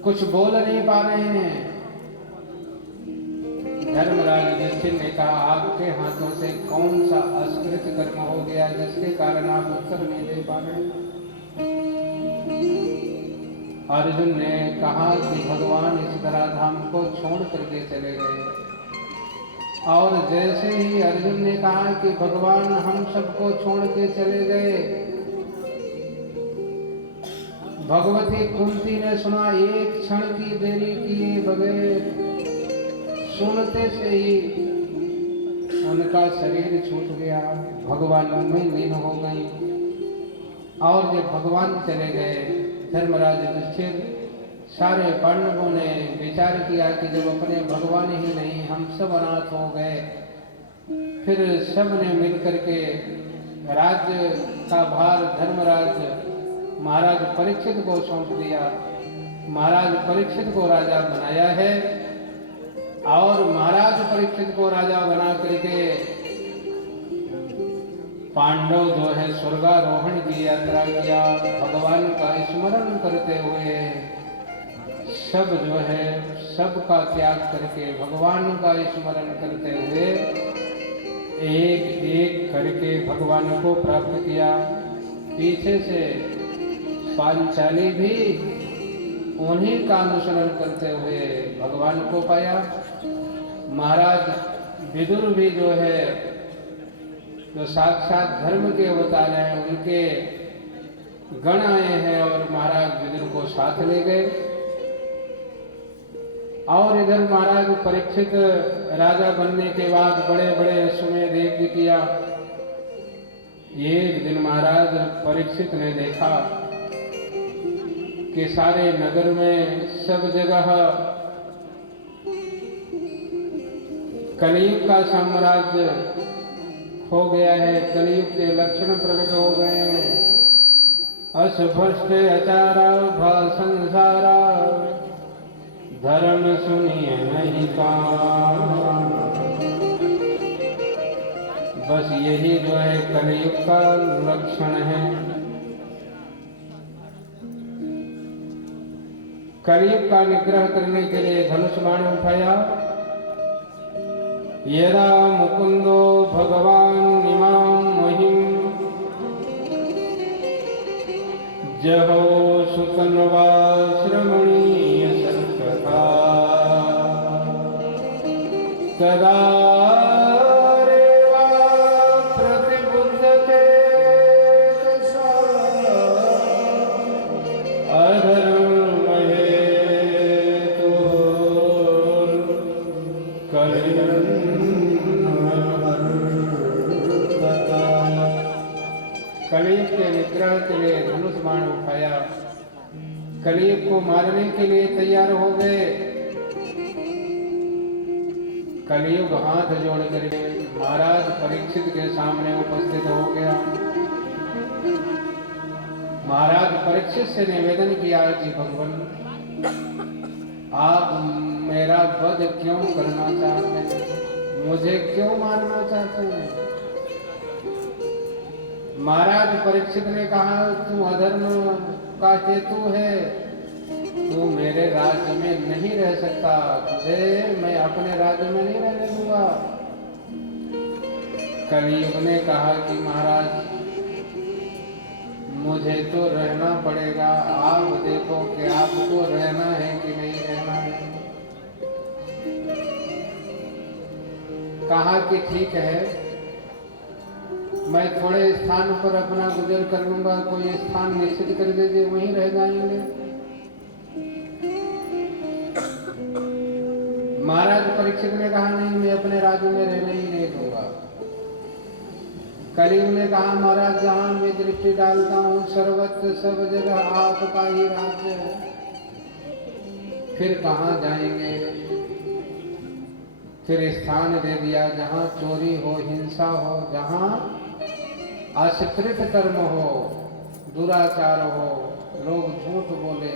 कुछ बोल नहीं पा रहे हैं। धर्मराज युधिष्ठिर ने कहा, आपके हाथों से कौन सा असकृत कर्म हो गया जिसके कारण आप उत्तर नहीं दे पा रहे? अर्जुन ने कहा कि भगवान इस धराधाम को छोड़ करके चले गए। और जैसे ही अर्जुन ने कहा कि भगवान हम सबको छोड़ के चले गए, भगवती कुंती ने सुना। एक क्षण की देरी किए बगैर सुनते से ही उनका शरीर छूट गया, भगवान में लीन हो गई। और जब भगवान चले गए, धर्मराज युधिष्ठिर सारे पांडवों ने विचार किया कि जब अपने भगवान ही नहीं हम सब अनाथ हो गए, फिर सब ने मिलकर के राज्य का भार धर्मराज महाराज परीक्षित को सौंप दिया। महाराज परीक्षित को राजा बनाया है और महाराज परीक्षित को राजा बना करके पांडव जो है स्वर्गारोहण की यात्रा किया। भगवान का स्मरण करते हुए सब जो है सबका त्याग करके भगवान का स्मरण करते हुए एक एक करके भगवान को प्राप्त किया। पीछे से पांचाली भी उन्हीं का अनुसरण करते हुए भगवान को पाया। महाराज विदुर भी जो है जो साक्षात धर्म के अवतार हैं, उनके गण आए हैं और महाराज विदुर को साथ ले गए। और इधर महाराज परीक्षित राजा बनने के बाद बड़े बड़े अश्वमेध यज्ञ किया। एक दिन महाराज परीक्षित ने देखा कि सारे नगर में सब जगह कलियुग का साम्राज्य हो गया है, कलियुग के लक्षण प्रकट हो गए हैं। असभ्रष्ट आचारा भा संसारा, धर्म सुनिए नहीं काम। बस यही जो है कलियुग का लक्षण है। कलियुग का निग्रह करने के लिए धनुष बाण उठाया। यदा मुकुंदो भगवान इमां महिम जहो सुतन्वा श्रमणीय सत्कथा तदा प्रतिबुद्धते अधर्महे तो कलियुग के निग्रह के लिए धनुष बाण उठाया। कलियुग को मारने के लिए तैयार हो गए। कलियुग हाथ जोड़ करके महाराज परीक्षित के सामने उपस्थित हो गया। महाराज परीक्षित से निवेदन किया कि भगवान आप मेरा वध क्यों करना चाहते हैं, मुझे क्यों मारना चाहते हैं? महाराज परीक्षित ने कहा, तू अधर्म का हेतु है, तू मेरे राज्य में नहीं रह सकता, तुझे मैं अपने राज्य में नहीं रहने दूंगा। कलयुग ने कहा कि महाराज मुझे तो रहना पड़ेगा, आप देखो कि आपको रहना है कि नहीं रहना है। कहा कि ठीक है, मैं थोड़े स्थान पर अपना गुजर कर लूंगा, कोई स्थान निश्चित कर दीजिए, वहीं रह जाएंगे। महाराज परीक्षित ने कहा, नहीं, मैं अपने राज्य में रहने ही नहीं दूंगा। कलयुग ने कहा, महाराज जहां मैं दृष्टि डालता हूं सर्वत्र सब जगह आपका ही राज्य है, फिर कहां जाएंगे। फिर स्थान दे दिया जहां चोरी हो, हिंसा हो, जहां अशिक्षित कर्म हो, दुराचार हो, लोग झूठ बोले,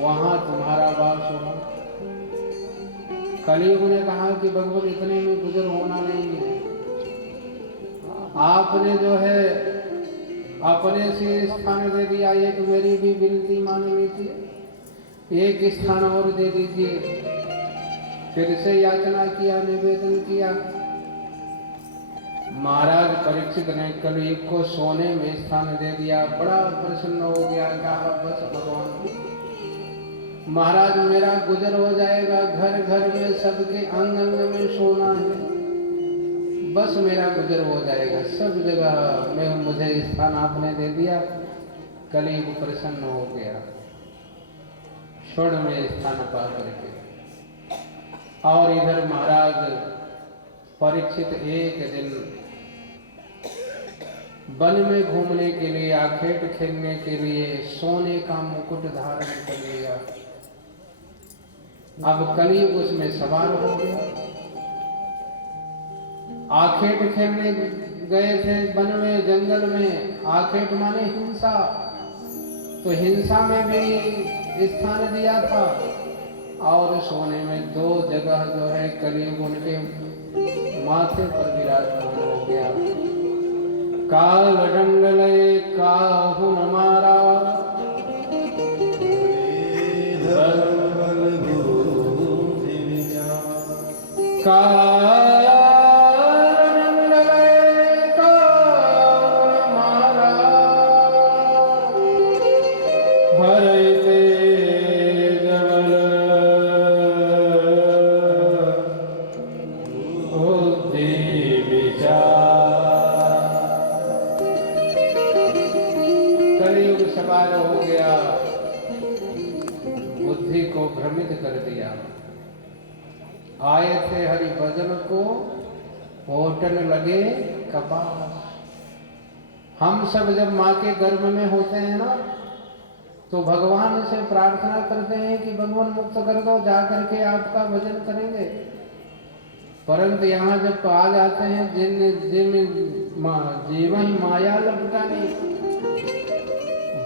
वहां तुम्हारा वास हो। कलयुग ने कहा कि भगवान इतने में गुजर होना नहीं है, आपने जो है अपने से स्थान दे दिया, एक मेरी भी विनती मान लीजिए, एक स्थान और दे दीजिए। फिर से याचना किया, निवेदन किया। महाराज परीक्षित ने कलयुग को सोने में स्थान दे दिया, बड़ा प्रसन्न हो गया। कहा, बस भगवान, महाराज मेरा गुजर हो जाएगा, घर घर में सबके अंग अंग में सोना है, बस मेरा गुजर हो जाएगा, सब जगह में मुझे स्थान आपने दे दिया। कलयुग प्रसन्न हो गया, स्वर्ण में स्थान पा करके। और इधर महाराज परीक्षित एक दिन वन में घूमने के लिए, आखेट खेलने के लिए सोने का मुकुट धारण कर लिया। अब कलयुग उसमें सवार हो गया। आखेट खेलने गए थे वन में, जंगल में। आखेट माने हिंसा, तो हिंसा में भी स्थान दिया था। और सोने में दो जगह जो है कलयुग उनके माथे पर विराजमान हो गया। काल डंडलय काहू न मारा, सवार हो गया, बुद्धि को भ्रमित कर दिया। आए थे हरि भजन को, होटन लगे कपास। हम सब जब माँ के गर्भ में होते हैं ना, तो भगवान से प्रार्थना करते हैं कि भगवान मुक्त कर दो, जा करके आपका भजन करेंगे। परंतु यहाँ जब आ जाते हैं, जीवन माया लपटानी,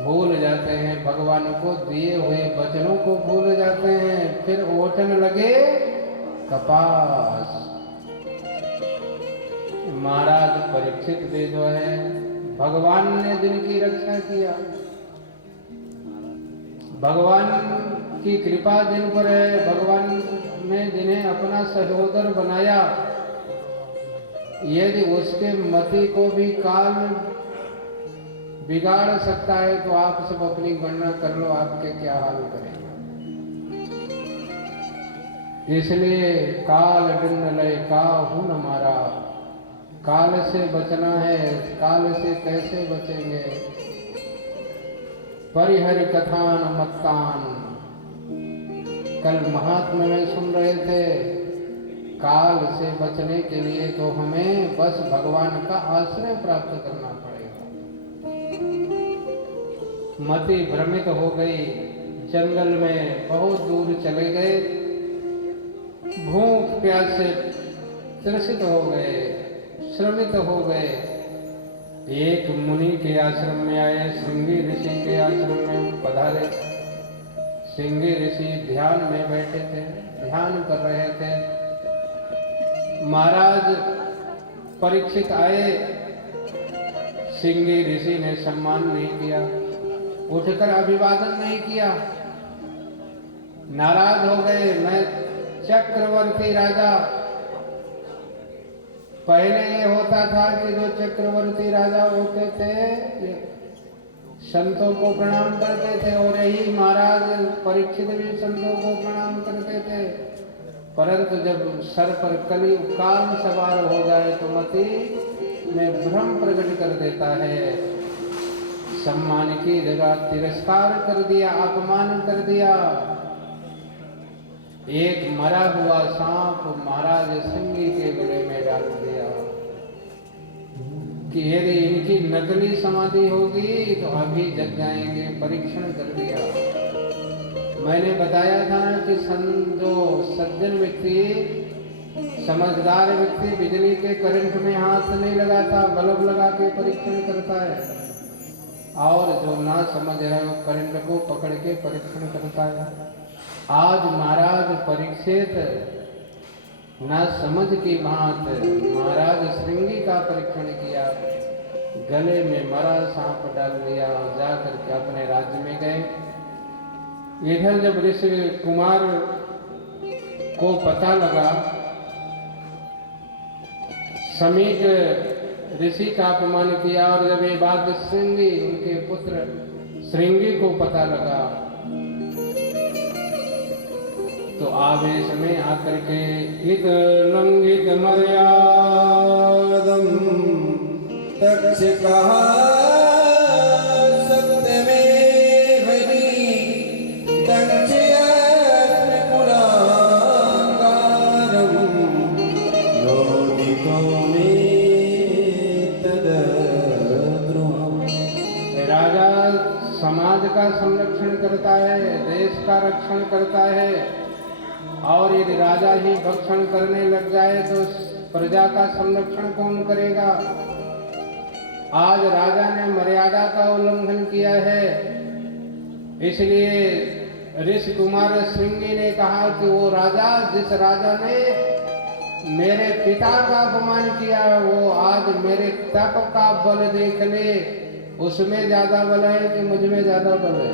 भूल जाते हैं भगवान को दिए हुए वचनों को, भूल जाते हैं। फिर ओटन लगे कपास। महाराज परीक्षित भी जो है, भगवान ने जिनकी रक्षा किया, भगवान की कृपा जिन पर है, भगवान ने जिन्हें अपना सहोदर बनाया, यदि उसके मति को भी काल बिगाड़ सकता है, तो आप सब अपनी गणना कर लो, आपके क्या हाल करेगा। इसलिए काल डंड लय काहू न मारा, काल से बचना है। काल से कैसे बचेंगे? परिहर कथान मत्तान, कल महात्मा में सुन रहे थे, काल से बचने के लिए तो हमें बस भगवान का आश्रय प्राप्त करना पड़ेगा। मति भ्रमित हो गई, जंगल में बहुत दूर चले गए, भूख प्यास से त्रसित हो गए, श्रमित हो गए। एक मुनि के आश्रम में आए, श्रृंगी ऋषि के आश्रम में पधारे। श्रृंगी ऋषि ध्यान में बैठे थे, ध्यान कर रहे थे। महाराज परीक्षित आए, सिंगी ऋषि ने सम्मान नहीं किया, उठकर अभिवादन नहीं किया, नाराज हो गए। मैं चक्रवर्ती राजा। पहले ये होता था कि जो चक्रवर्ती राजा होते थे ये संतों को प्रणाम करते थे, और यही महाराज परीक्षित भी संतों को प्रणाम करते थे। परंतु जब सर पर कली काल सवार हो जाए तो मति में भ्रम प्रकट कर देता है। सम्मान की जगह तिरस्कार कर दिया, अपमान कर दिया। एक मरा हुआ सांप महाराज सिंगी के गले में डाल दिया कि यदि इनकी नकली समाधि होगी तो अभी जग जाएंगे। परीक्षण कर दिया। मैंने बताया था ना कि जो सज्जन व्यक्ति, समझदार व्यक्ति बिजली के करंट में हाथ नहीं लगाता, बल्ब लगा के परीक्षण करता है, और जो ना समझ है वो करंट को पकड़ के परीक्षण करता है। आज महाराज परीक्षित न समझ की बात महाराज श्रृंगी का परीक्षण किया, गले में मरा सांप डाल दिया, जाकर के अपने राज्य में गए। इधर जब ऋषि कुमार को पता लगा, समीक ऋषि का अपमान किया, और जब ये बात श्रृंगी उनके पुत्र श्रृंगी को पता लगा तो आवेश में आकर के इत लंघित मर्यादम तक्ष कहा सत्य में हरि दक्षिणाकारम लोदितो में तद्द्रोहम्। राजा समाज का संरक्षण करता है, देश का रक्षण करता है, और यदि राजा ही भक्षण करने लग जाए तो प्रजा का संरक्षण कौन करेगा। आज राजा ने मर्यादा का उल्लंघन किया है, इसलिए ऋषि कुमार श्रृंगी ने कहा कि वो राजा, जिस राजा ने मेरे पिता का अपमान किया, वो आज मेरे तप का बल देख ले, उसमें ज्यादा बल है कि मुझ में ज्यादा बल है।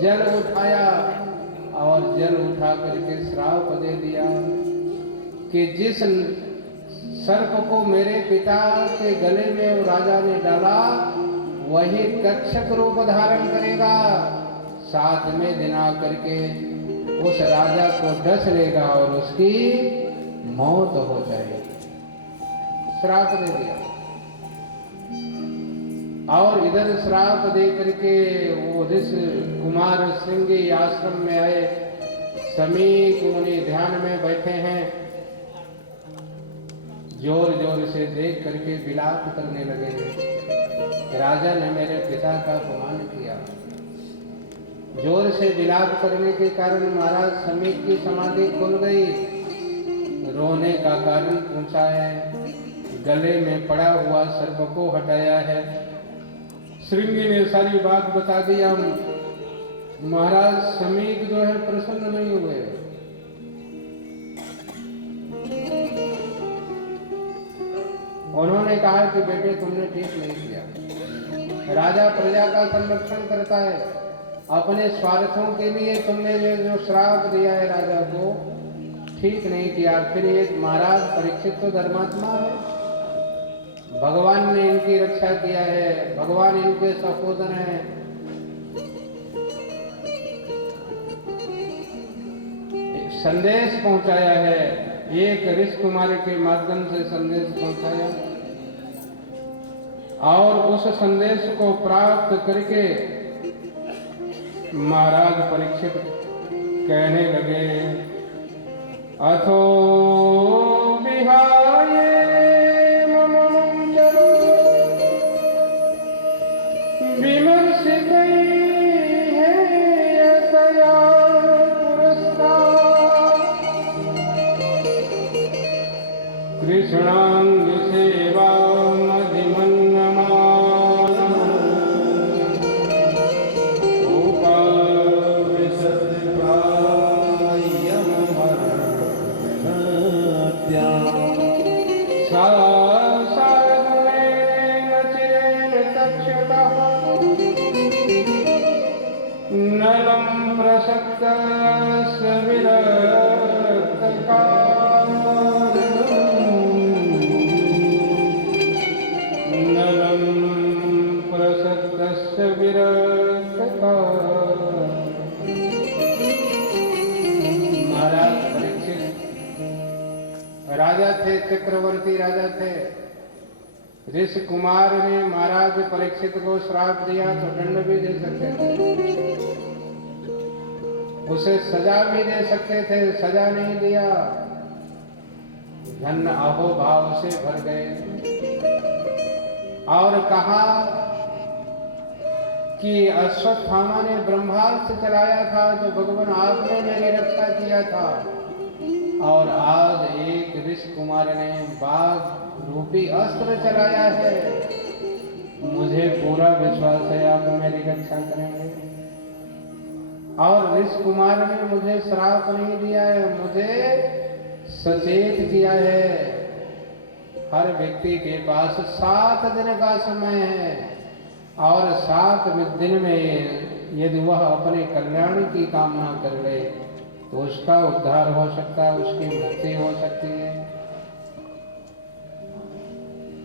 जल उठाया और जल उठा करके श्राप दे दिया कि जिस सर्प को मेरे पिता के गले में वो राजा ने डाला वही तक्षक रूप धारण करेगा। 7वें दिन आकर के उस राजा को डस लेगा और उसकी मौत हो जाएगी। श्राप दे दिया। और इधर श्राप दे करके वो ऋषि कुमार श्रृंगी आश्रम में आए। समीक मुनि ध्यान में बैठे हैं, जोर जोर से देख करके विलाप करने लगे। राजा ने मेरे पिता का अपमान किया। जोर से विलाप करने के कारण महाराज समीक की समाधि खुल गई। रोने का कारण पूछा है, गले में पड़ा हुआ सर्प को हटाया है। श्रृंगी ने सारी बात बता दिया। महाराज समीक जो है प्रसन्न नहीं हुए। उन्होंने कहा कि बेटे तुमने ठीक नहीं किया। राजा प्रजा का संरक्षण करता है, अपने स्वार्थों के लिए तुमने जो श्राप दिया है राजा को ठीक नहीं किया। फिर एक महाराज परीक्षित तो धर्मात्मा है, भगवान ने इनकी रक्षा किया है, भगवान इनके सहोदर हैं। एक संदेश पहुंचाया है, एक ऋषि कुमार के माध्यम से संदेश पहुंचाया, और उस संदेश को प्राप्त करके महाराज परीक्षित कहने लगे, अथो विहाय कृष्णांग सेवा मधिमन्नमा कहा नलं प्रसक्तस्य नलं प्रसक्तस्य महाराज परीक्षित राजा थे, चक्रवर्ती राजा थे। ऋषि कुमार ने महाराज परीक्षित को श्राप दिया तो दंड भी दे सकते थे, उसे सजा भी दे सकते थे, सजा नहीं दिया। धन अहोभाव से भर गए और कहा कि अश्वत्थामा ने ब्रह्मास्त्र चलाया था तो भगवान आपने मेरी रक्षा किया था, और आज एक ऋषि कुमार ने बाघ रूपी अस्त्र चलाया है। मुझे पूरा विश्वास है आप मेरी रक्षा करेंगे। और ऋषि कुमार ने मुझे श्राप नहीं दिया है, मुझे सचेत किया है। हर व्यक्ति के पास 7 दिन का समय है और 7 दिन में यदि वह अपने कल्याण की कामना कर ले तो उसका उद्धार हो सकता है, उसकी मुक्ति हो सकती है।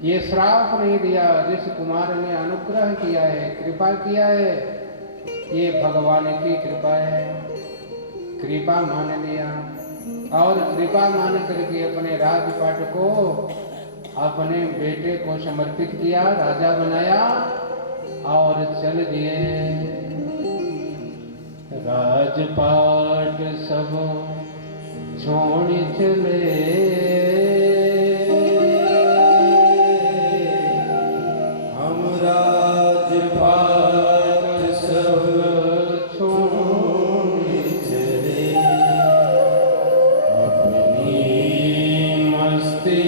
ये श्राप नहीं दिया, ऋषि कुमार ने अनुग्रह किया है, कृपा किया है। ये भगवान की कृपा है, कृपा मान लिया और कृपा मान करके अपने राजपाट को अपने बेटे को समर्पित किया, राजा बनाया और चल दिए। राजपाट सब छोड़ चले, हम राजपाट सब छोड़ चले, अपनी मस्ती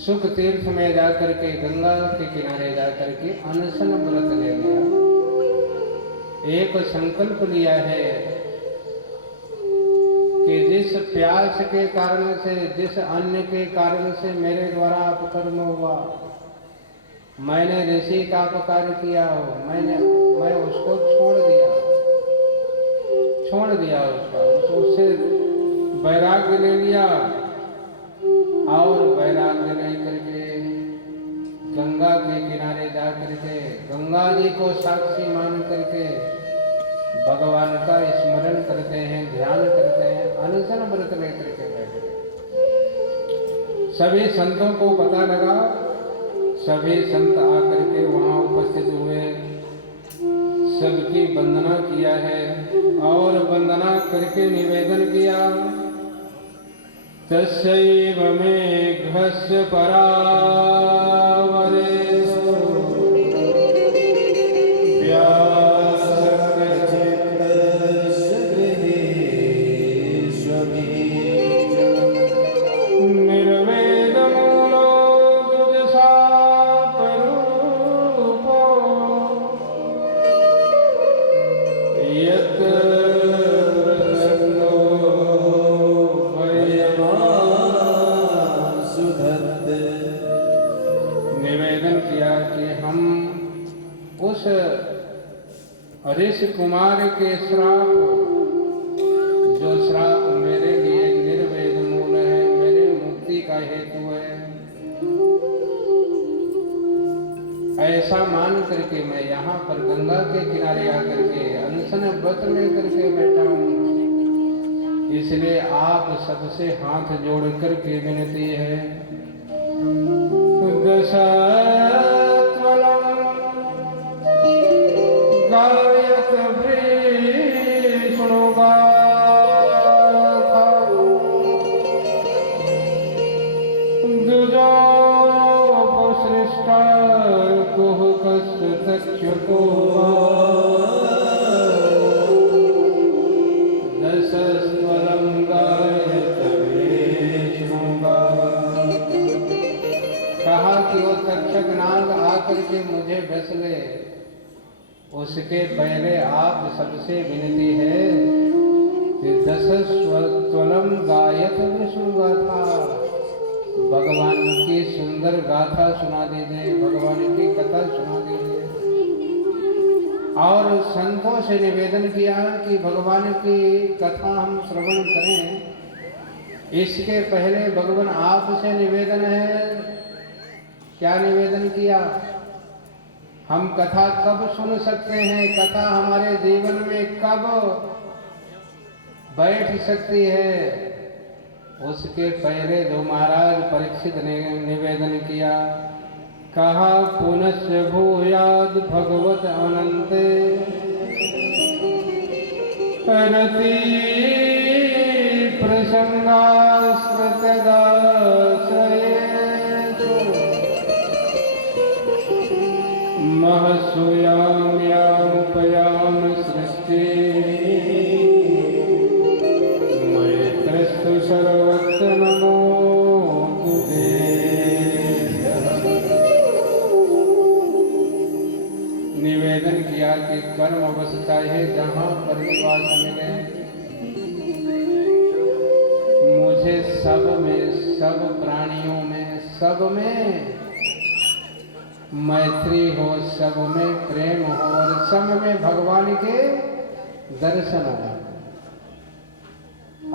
सुख तीर्थ में जाकर के गंगा के किनारे जाकर के अनशन व्रत ले लिया। एक संकल्प लिया है कि जिस प्यास के कारण से, जिस अन्न के कारण से मेरे द्वारा अपकर्म हुआ, मैंने ऋषि का अपकार किया हो, मैं उसको छोड़ दिया उससे वैराग्य ले लिया और वैराग्य लेकर के गंगा के किनारे जा करके गंगा जी को साक्षी मान करके भगवान का स्मरण करते हैं, ध्यान करते हैं, अनशन व्रत लेकर के बैठे। सभी संतों को पता लगा, सभी संत आकर के वहां उपस्थित हुए, सबकी वंदना किया है और वंदना करके निवेदन किया, तस्यैव मेघस्य परावरेषु व्यासकचित्तस्य गृहेष्वबीज निर्वेदमूलो दुर्शापरूपो यत् उस ऋषि कुमार के श्राप, जो श्राप मेरे लिए निर्वेद मूल है, मेरे मुक्ति का हेतु है, ऐसा मान करके मैं यहाँ पर गंगा के किनारे आकर के अनशन व्रत लेकर के बैठा हूँ। इसलिए आप सबसे हाथ जोड़ करके विनती है, गायत इसके पहले आप सबसे विनती है कि 10 स्वलम गायत विष्णु गाथा, भगवान की सुंदर गाथा सुना दीजिए, भगवान की कथा सुना दीजिए। और संतों से निवेदन किया कि भगवान की कथा हम श्रवण करें। इसके पहले भगवान आपसे निवेदन है, क्या निवेदन किया? हम कथा कब सुन सकते हैं? कथा हमारे जीवन में कब बैठ सकती है? उसके पहले जो महाराज परीक्षित ने निवेदन किया, कहा पुनश्च भूयाद भगवत अनंते रति प्रसंगाश्रतदाश्रयेषु महसूयाम्यामुपयाम सृष्टि मैत्रस्तु सर्वत्र नमो तुझे। निवेदन किया कि कर्म बस चाहे जहाँ पर निवास मिले, मुझे सब में, सब प्राणियों में, सब में मैत्री हो, सब में प्रेम हो और सब में भगवान के दर्शन हो।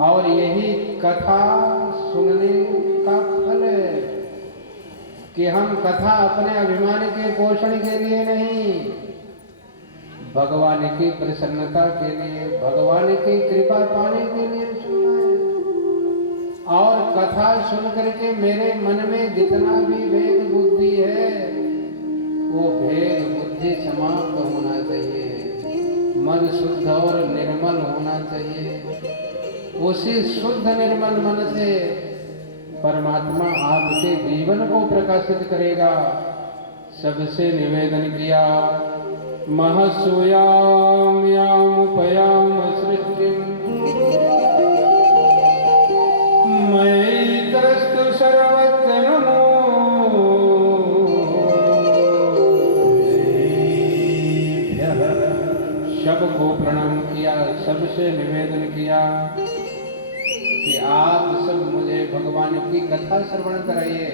और यही कथा सुनने का फल है कि हम कथा अपने अभिमान के पोषण के लिए नहीं, भगवान की प्रसन्नता के लिए, भगवान की कृपा पाने के लिए सुना है। और कथा सुन करके मेरे मन में जितना भी भेद बुद्धि है, वो भेद बुद्धि समाप्त होना चाहिए, मन शुद्ध और निर्मल होना चाहिए। उसी शुद्ध निर्मल मन से परमात्मा आपके जीवन को प्रकाशित करेगा। सबसे निवेदन किया, महसूयाम्यामुपयाम सृष्टिम मैत्रस्तु सर्वत्र नमो। सबको प्रणाम किया, सबसे निवेदन किया कि आप सब मुझे भगवान की कथा श्रवण कराइए।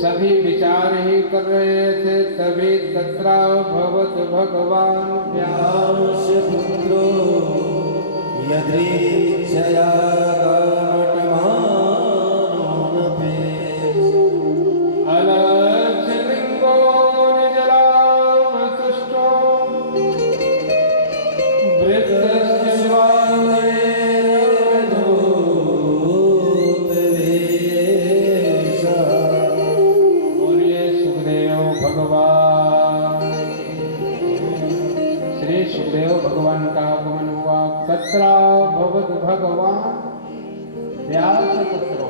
सभी विचार ही कर रहे थे, तभी तत्रा भवत भगवान व्यास पुत्रो यदृच्छया भगवान का आगमन हुआ। तत्रा भगवत भगवान व्यास पुत्रो,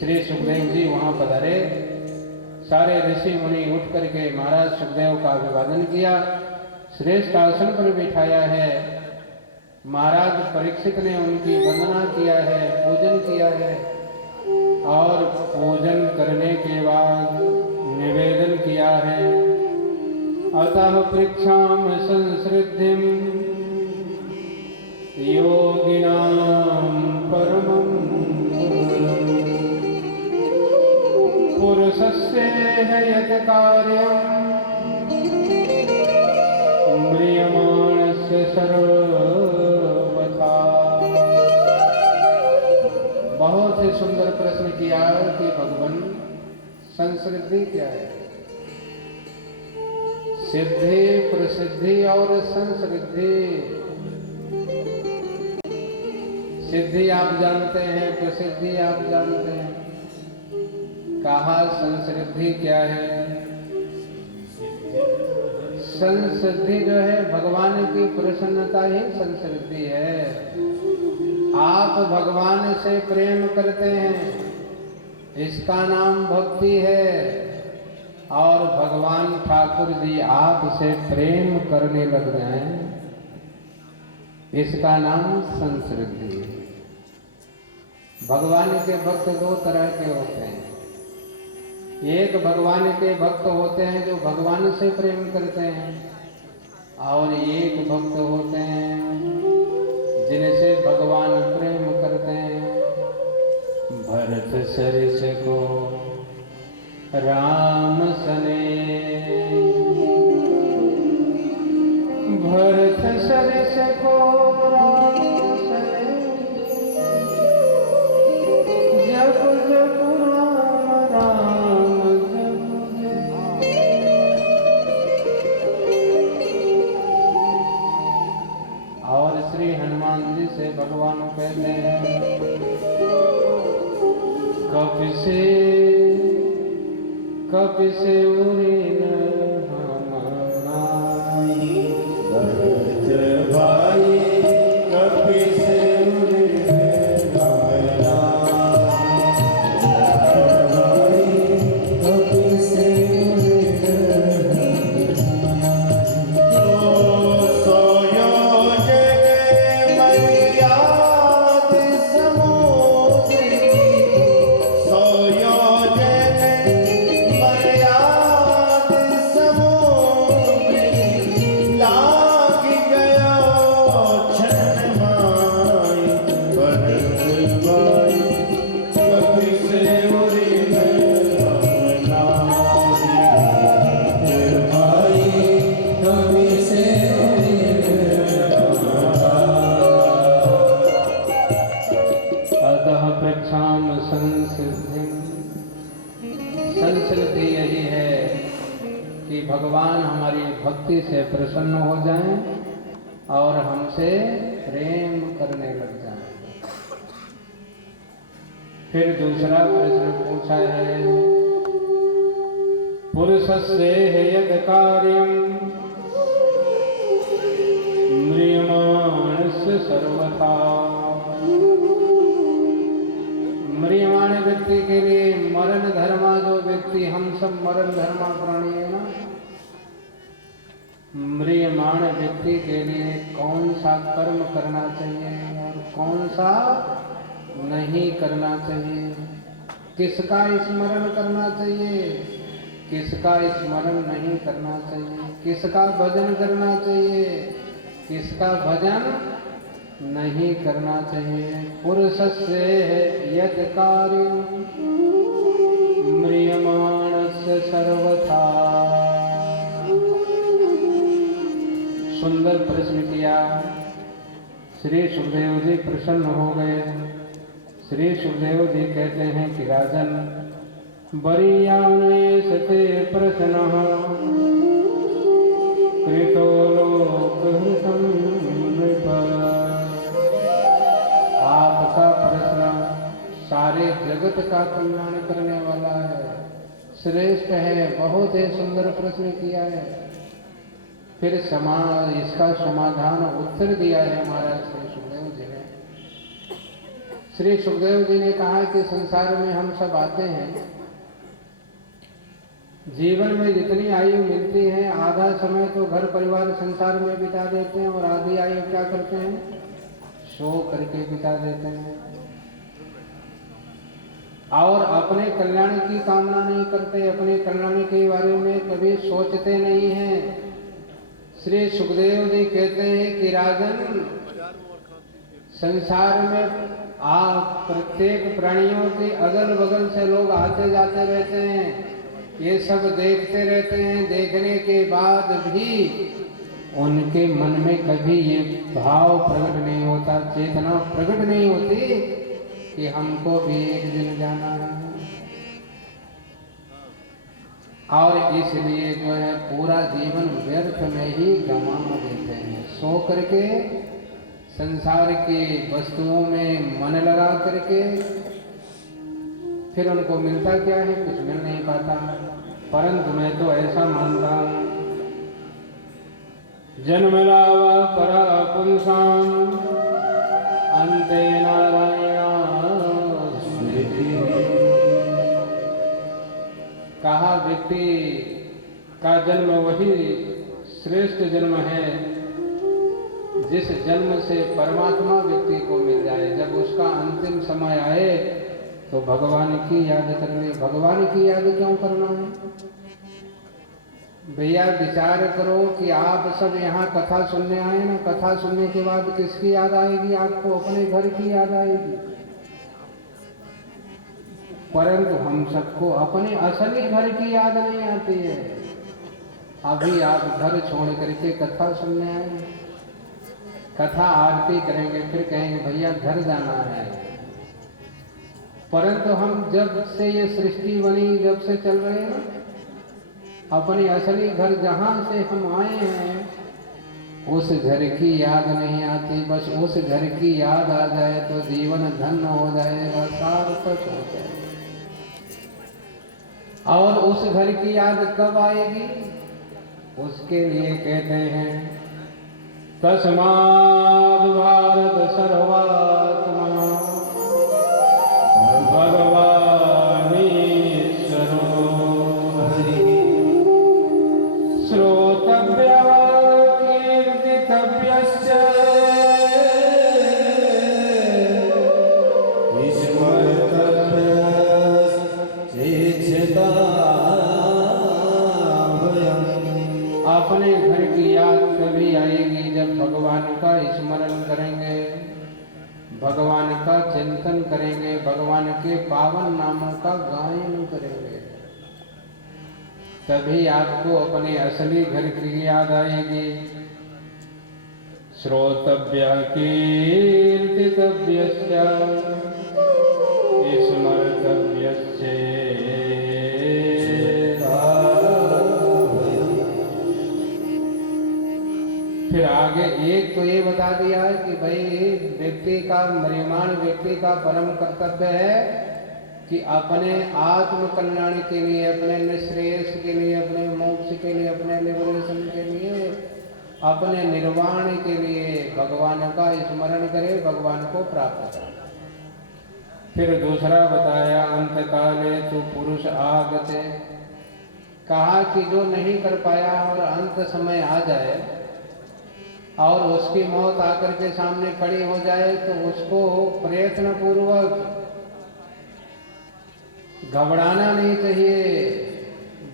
श्री सुखदेव जी वहां पधारे। सारे ऋषि मुनि उठ करके महाराज सुखदेव का अभिवादन किया, श्रेष्ठ आसन पर बिठाया है। महाराज परीक्षित ने उनकी वंदना किया है, पूजन किया है। और पूजन करने के बाद निवेदन किया है, अतः पृच्छाम संसृद्धिम योगिनां परमं पुरुषस्य यत् कार्यं म्रियमाणस्य सर्वथा। बहुत ही सुंदर प्रश्न किया कि भगवान संसृद्धि क्या है? सिद्धि, प्रसिद्धि और संसृद्धि। सिद्धि आप जानते हैं, प्रसिद्धि आप जानते हैं। कहा संसृद्धि क्या है? संसृद्धि जो है भगवान की प्रसन्नता ही संसृद्धि है। आप भगवान से प्रेम करते हैं, इसका नाम भक्ति है। और भगवान ठाकुर जी आपसे प्रेम करने लग रहे हैं, इसका नाम संसृद्धि है। भगवान के भक्त दो तरह के होते हैं, एक भगवान के भक्त होते हैं जो भगवान से प्रेम करते हैं, और एक भक्त होते हैं जिनसे भगवान प्रेम करते हैं। भरत सरिस को राम सने, भरत सरिस को राम सने, जप जप राम राम जप जप। और श्री हनुमान जी से भगवान कहते हैं, कपि से उरी न हम नाई। भरत भाई कपि से उरी हम नाई। कपि से संस्कृति यही है कि भगवान हमारी भक्ति से प्रसन्न हो जाएं और हमसे प्रेम करने लग जाएं। फिर दूसरा प्रश्न पूछा है, पुरुषस्य यद कार्यम म्रियमाणस्य सर्वथा। म्रियमाण व्यक्ति के लिए मरण धर्मा, जो व्यक्ति, हम सब मरण धर्मा प्राणी है ना, म्रियमाण व्यक्ति के लिए कौन सा कर्म करना चाहिए और कौन सा नहीं करना चाहिए, किसका स्मरण करना चाहिए, किसका स्मरण नहीं करना चाहिए, किसका भजन करना चाहिए, किसका भजन नहीं करना चाहिए। पुरुषस्य यत् कार्यं म्रियमाणस्य सर्वथा। सुंदर प्रश्न किया। श्री सुखदेव जी प्रसन्न हो गए। श्री सुखदेव जी कहते हैं कि राजन, बरीयाने सते प्रश्नः कृतो लोकहितं नृप। आपका प्रश्न सारे जगत का कल्याण करने वाला है, श्रेष्ठ है, बहुत ही सुंदर प्रश्न किया है। फिर इसका समाधान उत्तर दिया है महाराज श्री सुखदेव जी ने। श्री सुखदेव जी ने कहा कि संसार में हम सब आते हैं, जीवन में जितनी आयु मिलती है आधा समय तो घर परिवार संसार में बिता देते हैं और आधी आयु क्या करते हैं, सो करके बिता देते हैं और अपने कल्याण की कामना नहीं करते, अपने कल्याण के बारे में कभी सोचते नहीं हैं। श्री सुखदेव जी कहते हैं कि राजन, संसार में आप प्रत्येक प्राणियों के अगल बगल से लोग आते जाते रहते हैं, ये सब देखते रहते हैं। देखने के बाद भी उनके मन में कभी ये भाव प्रकट नहीं होता, चेतना प्रकट नहीं होती कि हमको भी एक दिन जाना है। और इसलिए जो है पूरा जीवन व्यर्थ में ही गंवा देते हैं। सो करके संसार की वस्तुओं में मन लगा करके फिर उनको मिलता क्या है, कुछ मिल नहीं पाता। परंतु मैं तो ऐसा मानता हूं, जन्म लावा परा पुंसाम अंते नारायण स्मृति। कहा व्यक्ति का जन्म वही श्रेष्ठ जन्म है जिस जन्म से परमात्मा व्यक्ति को मिल जाए। जब उसका अंतिम समय आए तो भगवान की याद करनी। भगवान की याद क्यों करना है भैया? विचार करो कि आप सब यहाँ कथा सुनने आए ना, कथा सुनने के बाद किसकी याद आएगी आपको? अपने घर की याद आएगी। परंतु हम सबको अपने असली घर की याद नहीं आती है। अभी आप घर छोड़ करके कथा सुनने आए, कथा आरती करेंगे, फिर कहेंगे भैया घर जाना है। परंतु हम जब से ये सृष्टि बनी, जब से चल रहे हैं ना, अपने असली घर जहां से हम आए हैं उस घर की याद नहीं आती। बस उस घर की याद आ जाए तो जीवन धन्य हो जाएगा, सार्थक हो जाएगा। और उस घर की याद कब आएगी? उसके लिए कहते हैं तस्माद् भारत सर्वात्मा भगवानीश्वरो श्रोतव्यः कीर्तितव्यश्च अपने घर की याद तभी आएगी जब भगवान का स्मरण करेंगे, भगवान का चिंतन करेंगे, भगवान के पावन नामों का गायन करेंगे। तभी आपको अपने असली घर की याद आएगी। श्रोतव्य कीर्तितव्यश्च स्मर्तव्यश्च। फिर आगे एक तो ये बता दिया है कि भाई व्यक्ति का, मरियमान व्यक्ति का परम कर्तव्य है कि अपने आत्म कल्याण के लिए, अपने निश्रेयस के लिए, अपने मोक्ष के लिए, अपने लिबरेशन के लिए, अपने निर्वाण के लिए भगवान का स्मरण करे, भगवान को प्राप्त करे। फिर दूसरा बताया अंतकाले तो पुरुष आगते। कहा कि जो नहीं कर पाया और अंत समय आ जाए और उसकी मौत आकर के सामने खड़ी हो जाए तो उसको प्रयत्न पूर्वक घबराना नहीं चाहिए।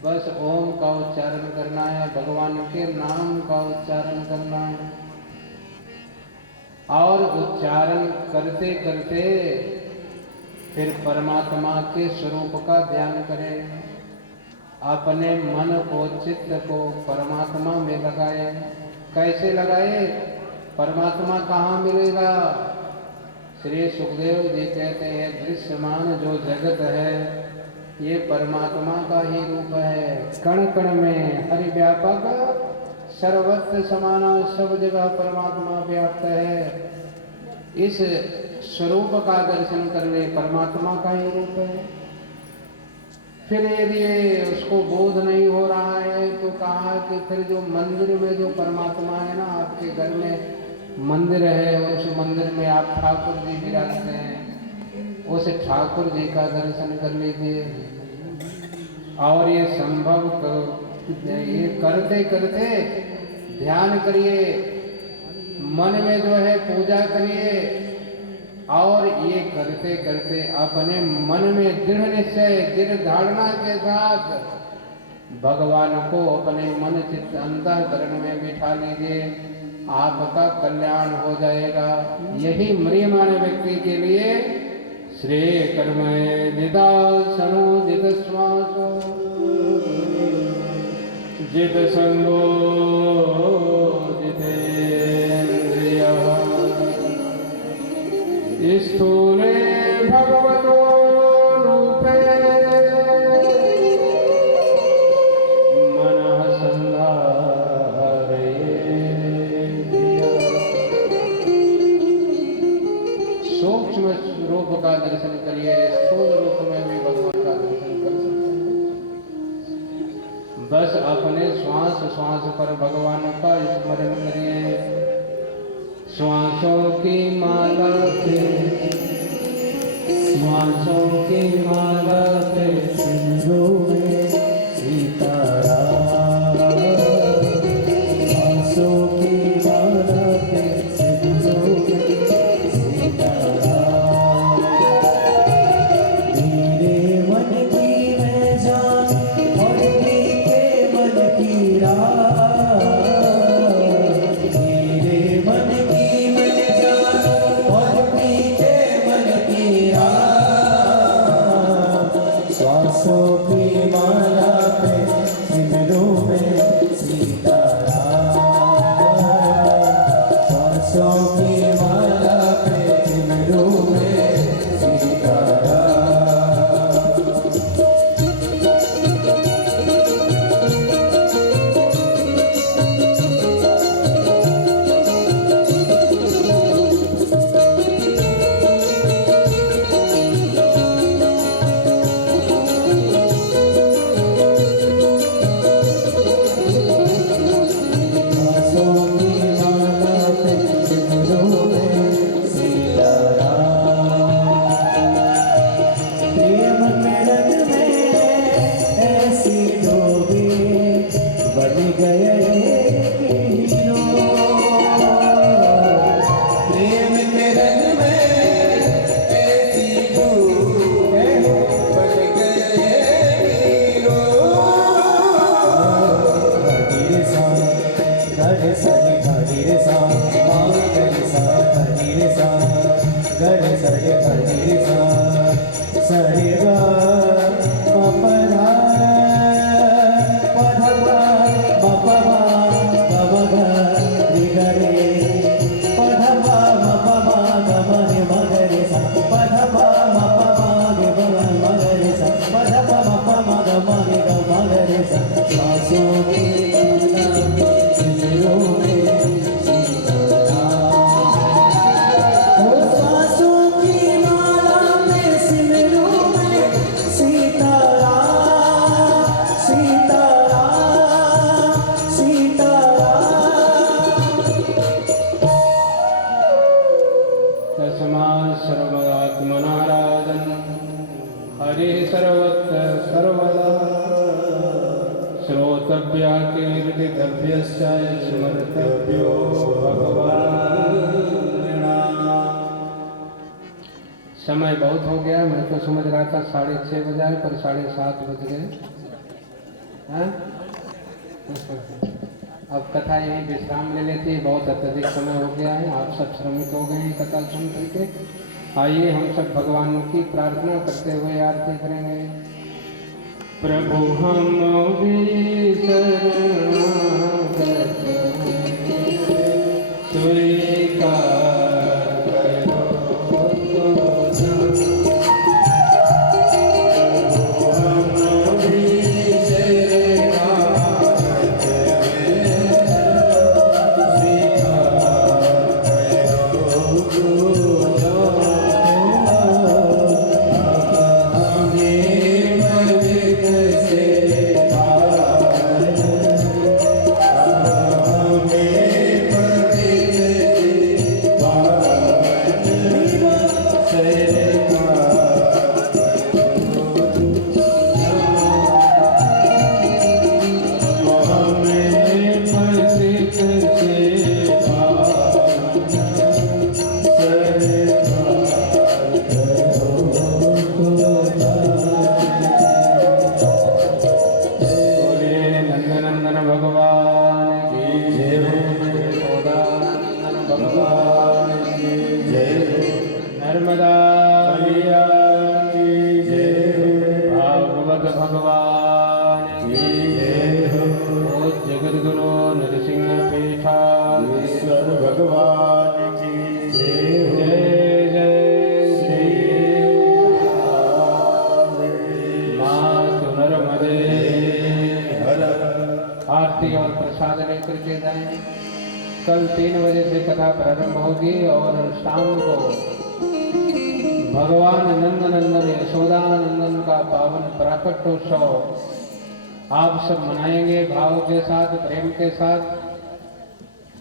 बस ओम का उच्चारण करना है, भगवान के नाम का उच्चारण करना है और उच्चारण करते करते फिर परमात्मा के स्वरूप का ध्यान करें। अपने मन को, चित्त को परमात्मा में लगाए। कैसे लगाए? परमात्मा कहाँ मिलेगा? श्री सुखदेव जी कहते हैं दृश्यमान जो जगत है ये परमात्मा का ही रूप है। कण कण में हरि व्यापक, सर्वत्र समाना, सब जगह परमात्मा व्याप्त है। इस स्वरूप का दर्शन कर ले, परमात्मा का ही रूप है। फिर यदि उसको बोध नहीं हो रहा है तो कहा कि फिर जो मंदिर में जो परमात्मा है ना, आपके घर में मंदिर है, उस मंदिर में आप ठाकुर जी विराजते हैं, उस ठाकुर जी का दर्शन कर लीजिए। और ये संभव ये करते करते ध्यान करिए, मन में जो है पूजा करिए और ये करते करते अपने मन में दृढ़ निश्चय, दृढ़ धारणा के साथ भगवान को अपने मन चित्त अंतःकरण में बिठा लीजिए। आपका कल्याण हो जाएगा। यही म्रियमाण व्यक्ति के लिए श्रेय कर्म जिदासनो जित श्वासो जित संगो जितेन्द्रियः स्थूले भगवतो रूपे मनः संधारयेत्। सूक्ष्म रूप का दर्शन करिए, स्थूल रूप में भी भगवान का दर्शन कर सकते हैं। बस अपने श्वास श्वास पर भगवान का स्मरण करिए। श्वासों की माला पे, श्वासों की माला पे सिंधु में सीताराम। श्वासों की माला पे सिंधु में सीताराम। सांसों की माला पे सिमरू में सीताराम। स्मर्तव्यो भगवान्। समय बहुत हो गया, मैं तो समझ रहा था 6:30 बजा है, पर 7:30 बज गए। हाँ? अब कथा यही विश्राम ले लेती है, बहुत अत्यधिक समय हो गया है, आप सब श्रमित हो गए हैं कथा सुन करके। आइए हम सब भगवान की प्रार्थना करते हुए आरती करेंगे। प्रभु हम भी शरणागत स्वीकार करो और प्रसाद लेकर के जाएं। कल 3 बजे से कथा प्रारंभ होगी और शाम को भगवान नंद नंदन यशोदा नंदन का पावन प्राकट्योत्सव आप सब मनाएंगे भाव के साथ, प्रेम के साथ।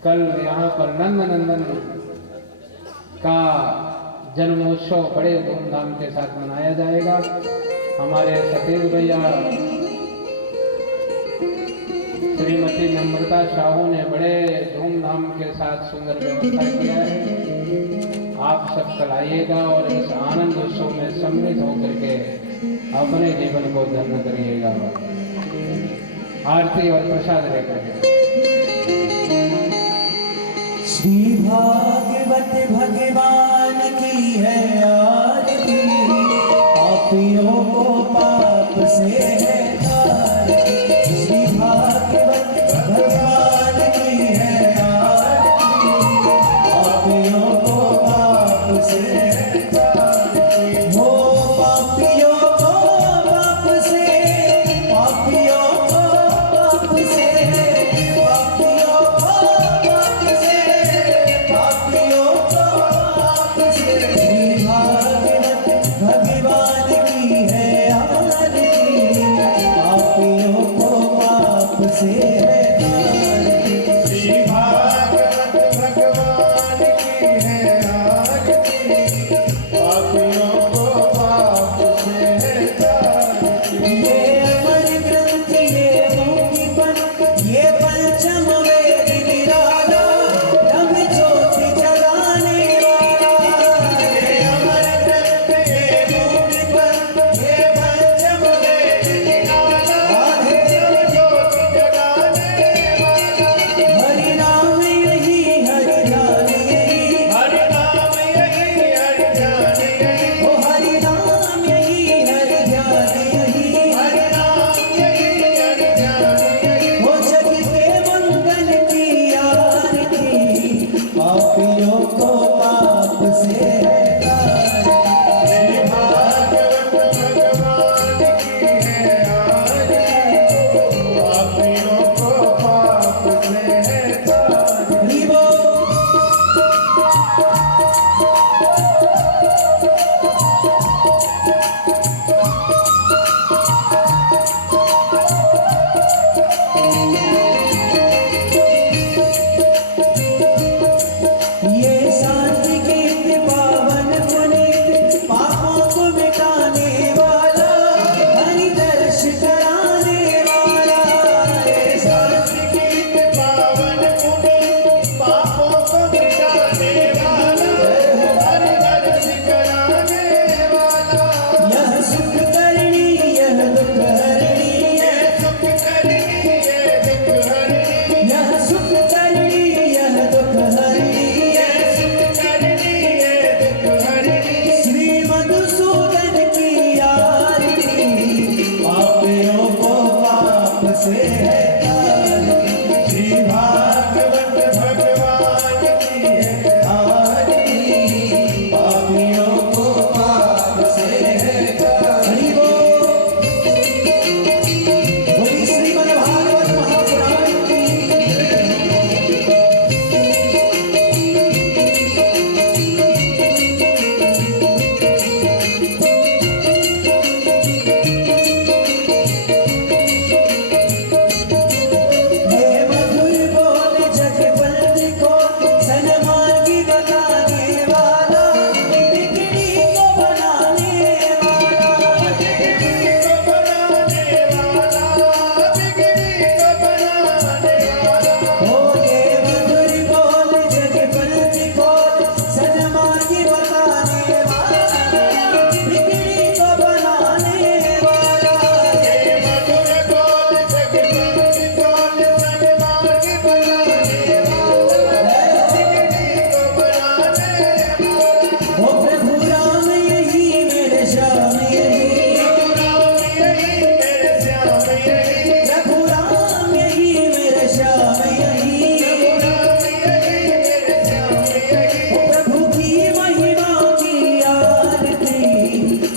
कल यहाँ पर नंद नंदन का जन्मोत्सव बड़े धूमधाम के साथ मनाया जाएगा। हमारे सतीश भैया श्रीमती नम्रता साहू ने बड़े धूमधाम के साथ सुंदर व्यवस्था किया है। आप सब कल आइएगा और इस आनंद उत्सव में सम्मिलित होकर के अपने जीवन को धन्य करिएगा। आरती और प्रसाद लेकर श्री भागवत भगवान की है आरती, पापियों को पाप से है तारती। श्री भागवत भगवान की है आरती, पापियों को पाप से है तारी। श्री भागवत भगवान की है आरती, पापियों को पाप से है तारी। हरि बोल। ये शांति गीत पावन पुनीत पापों को मिटाने वाला, हरि दर्श कराने वाला। ये शांति गीत पावन पुनीत पापों को मिटाने वाला, हरि दर्श कराने वाला। यह सुख करनी यह दुख हरनी, ये सुख करनी ये दुख हरनी, यह सुख करनी यह दुख हरनी। ये सुख करनी ये दुख हरनी। श्री मधुसूदन की आरती, पापियों को पाप से है तारी। श्री भागवत भगवान की है आरती, पापियों को पाप से है तारी। हरि बोल। बोलिए श्रीमद् भागवत महापुराण की। ये मधुर बोल जगबंद को सन्मार्गी बताने वाला, बिगड़ी को बनाने वाला। बिगड़ी को बनाने वाला, बिगड़ी को बनाने वाला। ओ ये मधुर बोल जगबंद को सन्मार्गी बताने वाला, बिगड़ी को बनाने वाला। ये मधुर बोल जगबंदी बोल सन्मार्ग बनाने वाला, बिगड़ी को बनाने वाला। ओ प्रभु राम यही मेरे श्याम यही, राम यही मेरे श्याम यही, प्रभु राम यही मेरे श्याम यही। राम यही मेरे श्याम यही। प्रभु की महिमा की आरती,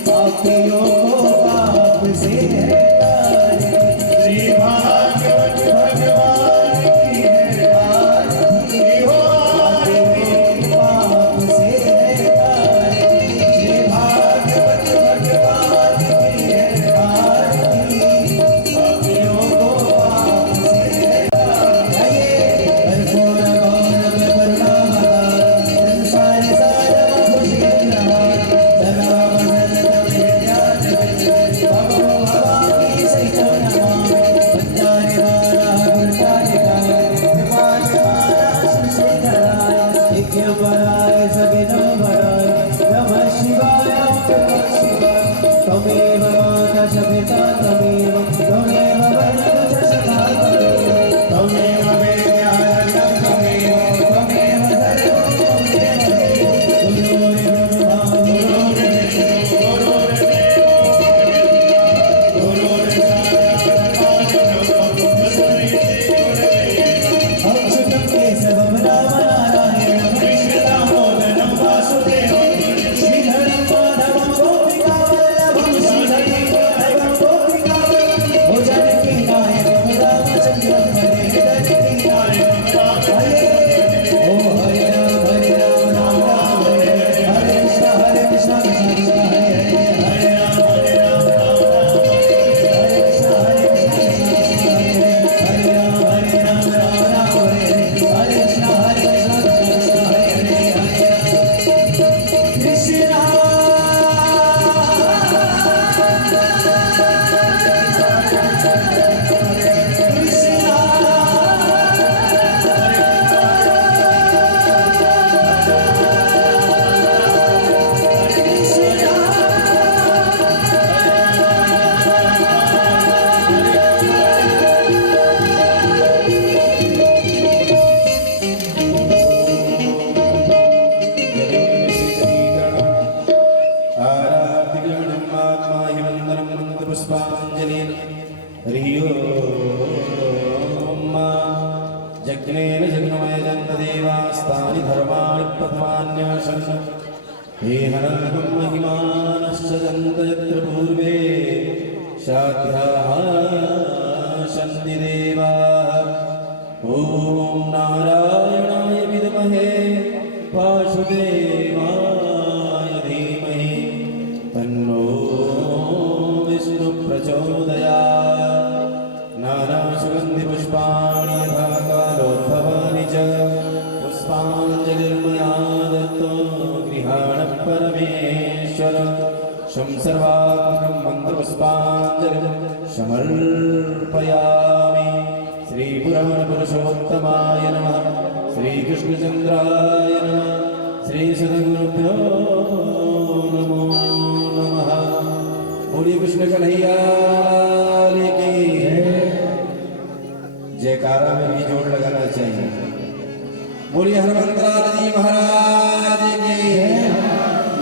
पापियों को पाप से है तारी। श्री भागवत भगवान की है आरती, हो पापियों को पाप से है तारी। श्री भागवत भगवान की है आरती, पापियों को पाप से है तारी। आइए कर्पूर गौरव करुणावतार, संसार सारम भुजगेन्द्रहार, धरा बदन विद्यान विद्य, भवो भवानी सहितो नमामि। पंचानि वारा गुरुचारि गाय, कृपाणि वारा श्रीधराय, यज्ञपराय सविनो भराय, नमः शिवाय नमः शिवाय। त्वमेव माता च पिता त्वमेव, त्वमेव बन्धुः च सखा त्वमेव, त्वमेव वेद्यारण्यं त्वमेव, त्वमेव सर्वं त्वमेव देव। गुरुर्ब्रह्मा गुरुर्विष्णु अच्युतं केशवं राम नारायणं, पद्मान्यासन् हे हरगं महिमानश्च दन्त यत्र पूर्वे शाध्याः सन्ति देवाः ॐ नारायणाय विद्महे वासुदेवाय धीमहि तन्नो विष्णु प्रचोदयात् नानासुगन्धिपुष्पाणि यथा कालोद्भवानि च पुष्पाञ्जलिर्मया दत्तो गृहाण परमेश्वर शं सर्वात्मकं मन्त्रपुष्पाञ्जलिं समर्पयामि श्रीपुराणपुरुषोत्तमाय नमः श्रीकृष्णचन्द्राय नमः श्रीसद्गुरुभ्यो नमो नमः। बोलिए कृष्ण कन्हैया की जयकारा में भी जोड़ लगाना चाहिए। बोलिए हनुमंतलाल जी महाराज की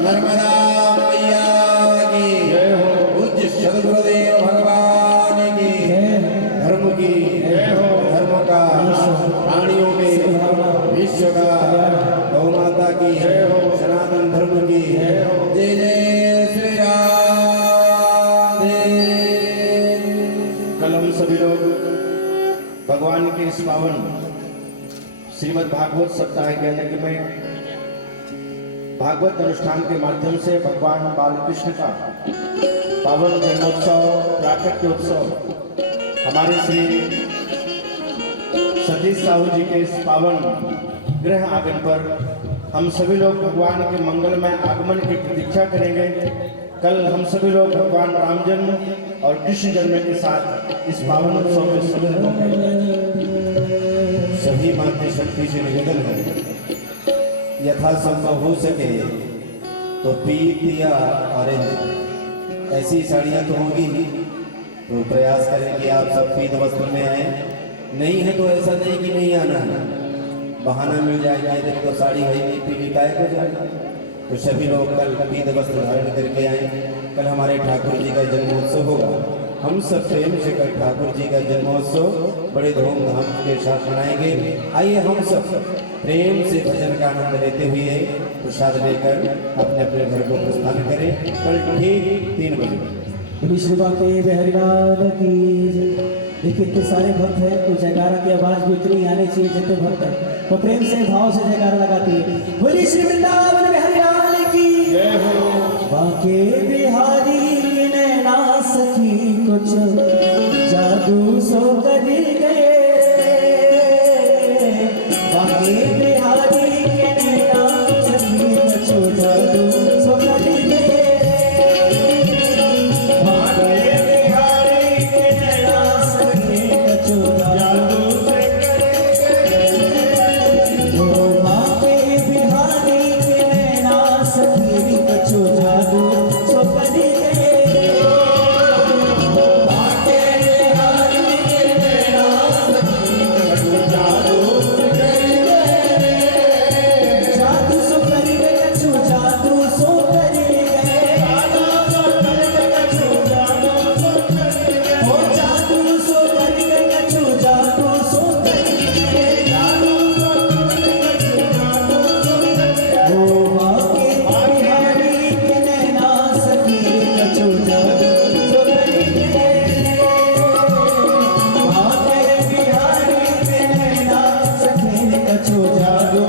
नर्मदा मैया की पूज्य सद्गुरुदेव भगवान की धर्म की धर्म का प्राणियों में विश्व का गौ माता की सनातन धर्म की जय जय श्री राम। कल हम सभी लोग भगवान के इस पावन श्रीमद् भागवत सप्ताह के अंदर में भागवत अनुष्ठान के माध्यम से भगवान बालकृष्ण का पावन जन्मोत्सव प्राकट्योत्सव हमारे श्री सतीश साहू जी के इस पावन गृह आगमन पर हम सभी लोग भगवान के मंगलमय आगमन की प्रतीक्षा करेंगे। कल हम सभी लोग भगवान राम जन्म और कृष्ण जन्म के साथ इस पावन उत्सव में सम्मिलित होंगे। सभी मातृशक्ति से निवेदन है यथासंभव हो सके तो पीत या ऑरेंज ऐसी साड़ियाँ तो होगी ही, तो प्रयास करें कि आप सब पीत वस्त्र में आए। नहीं है तो ऐसा नहीं कि नहीं आना है, बहाना मिल जाएगा यदि तो साड़ी है नहीं पीली काय को जाएगा। तो सभी लोग कल पीत वस्त्र धारण करके आए। कल हमारे ठाकुर जी का जन्मोत्सव होगा। हम सब प्रेम से कल ठाकुर जी का जन्मोत्सव बड़े धूमधाम के साथ मनाएंगे। आइए हम सब प्रेम से भजन का आनंद लेते हुए प्रसाद लेकर अपने अपने घर को प्रस्थान करें। कल ठीक 3 बजे विष्णु बाके हरिलाल की जय। देखिए इतने सारे भक्त हैं तो जयकारा की आवाज भी उतनी आनी चाहिए जितने भक्त हैं तो प्रेम से भाव से जयकारा लगाती है। बोली श्री वृंदावन बिहारी लाल की जय हो। बाके बिहारी नैना सखी कुछ जादू सो कर गए। बाके बिहारी नैना सखी कुछ जादू सो कर गए। जादू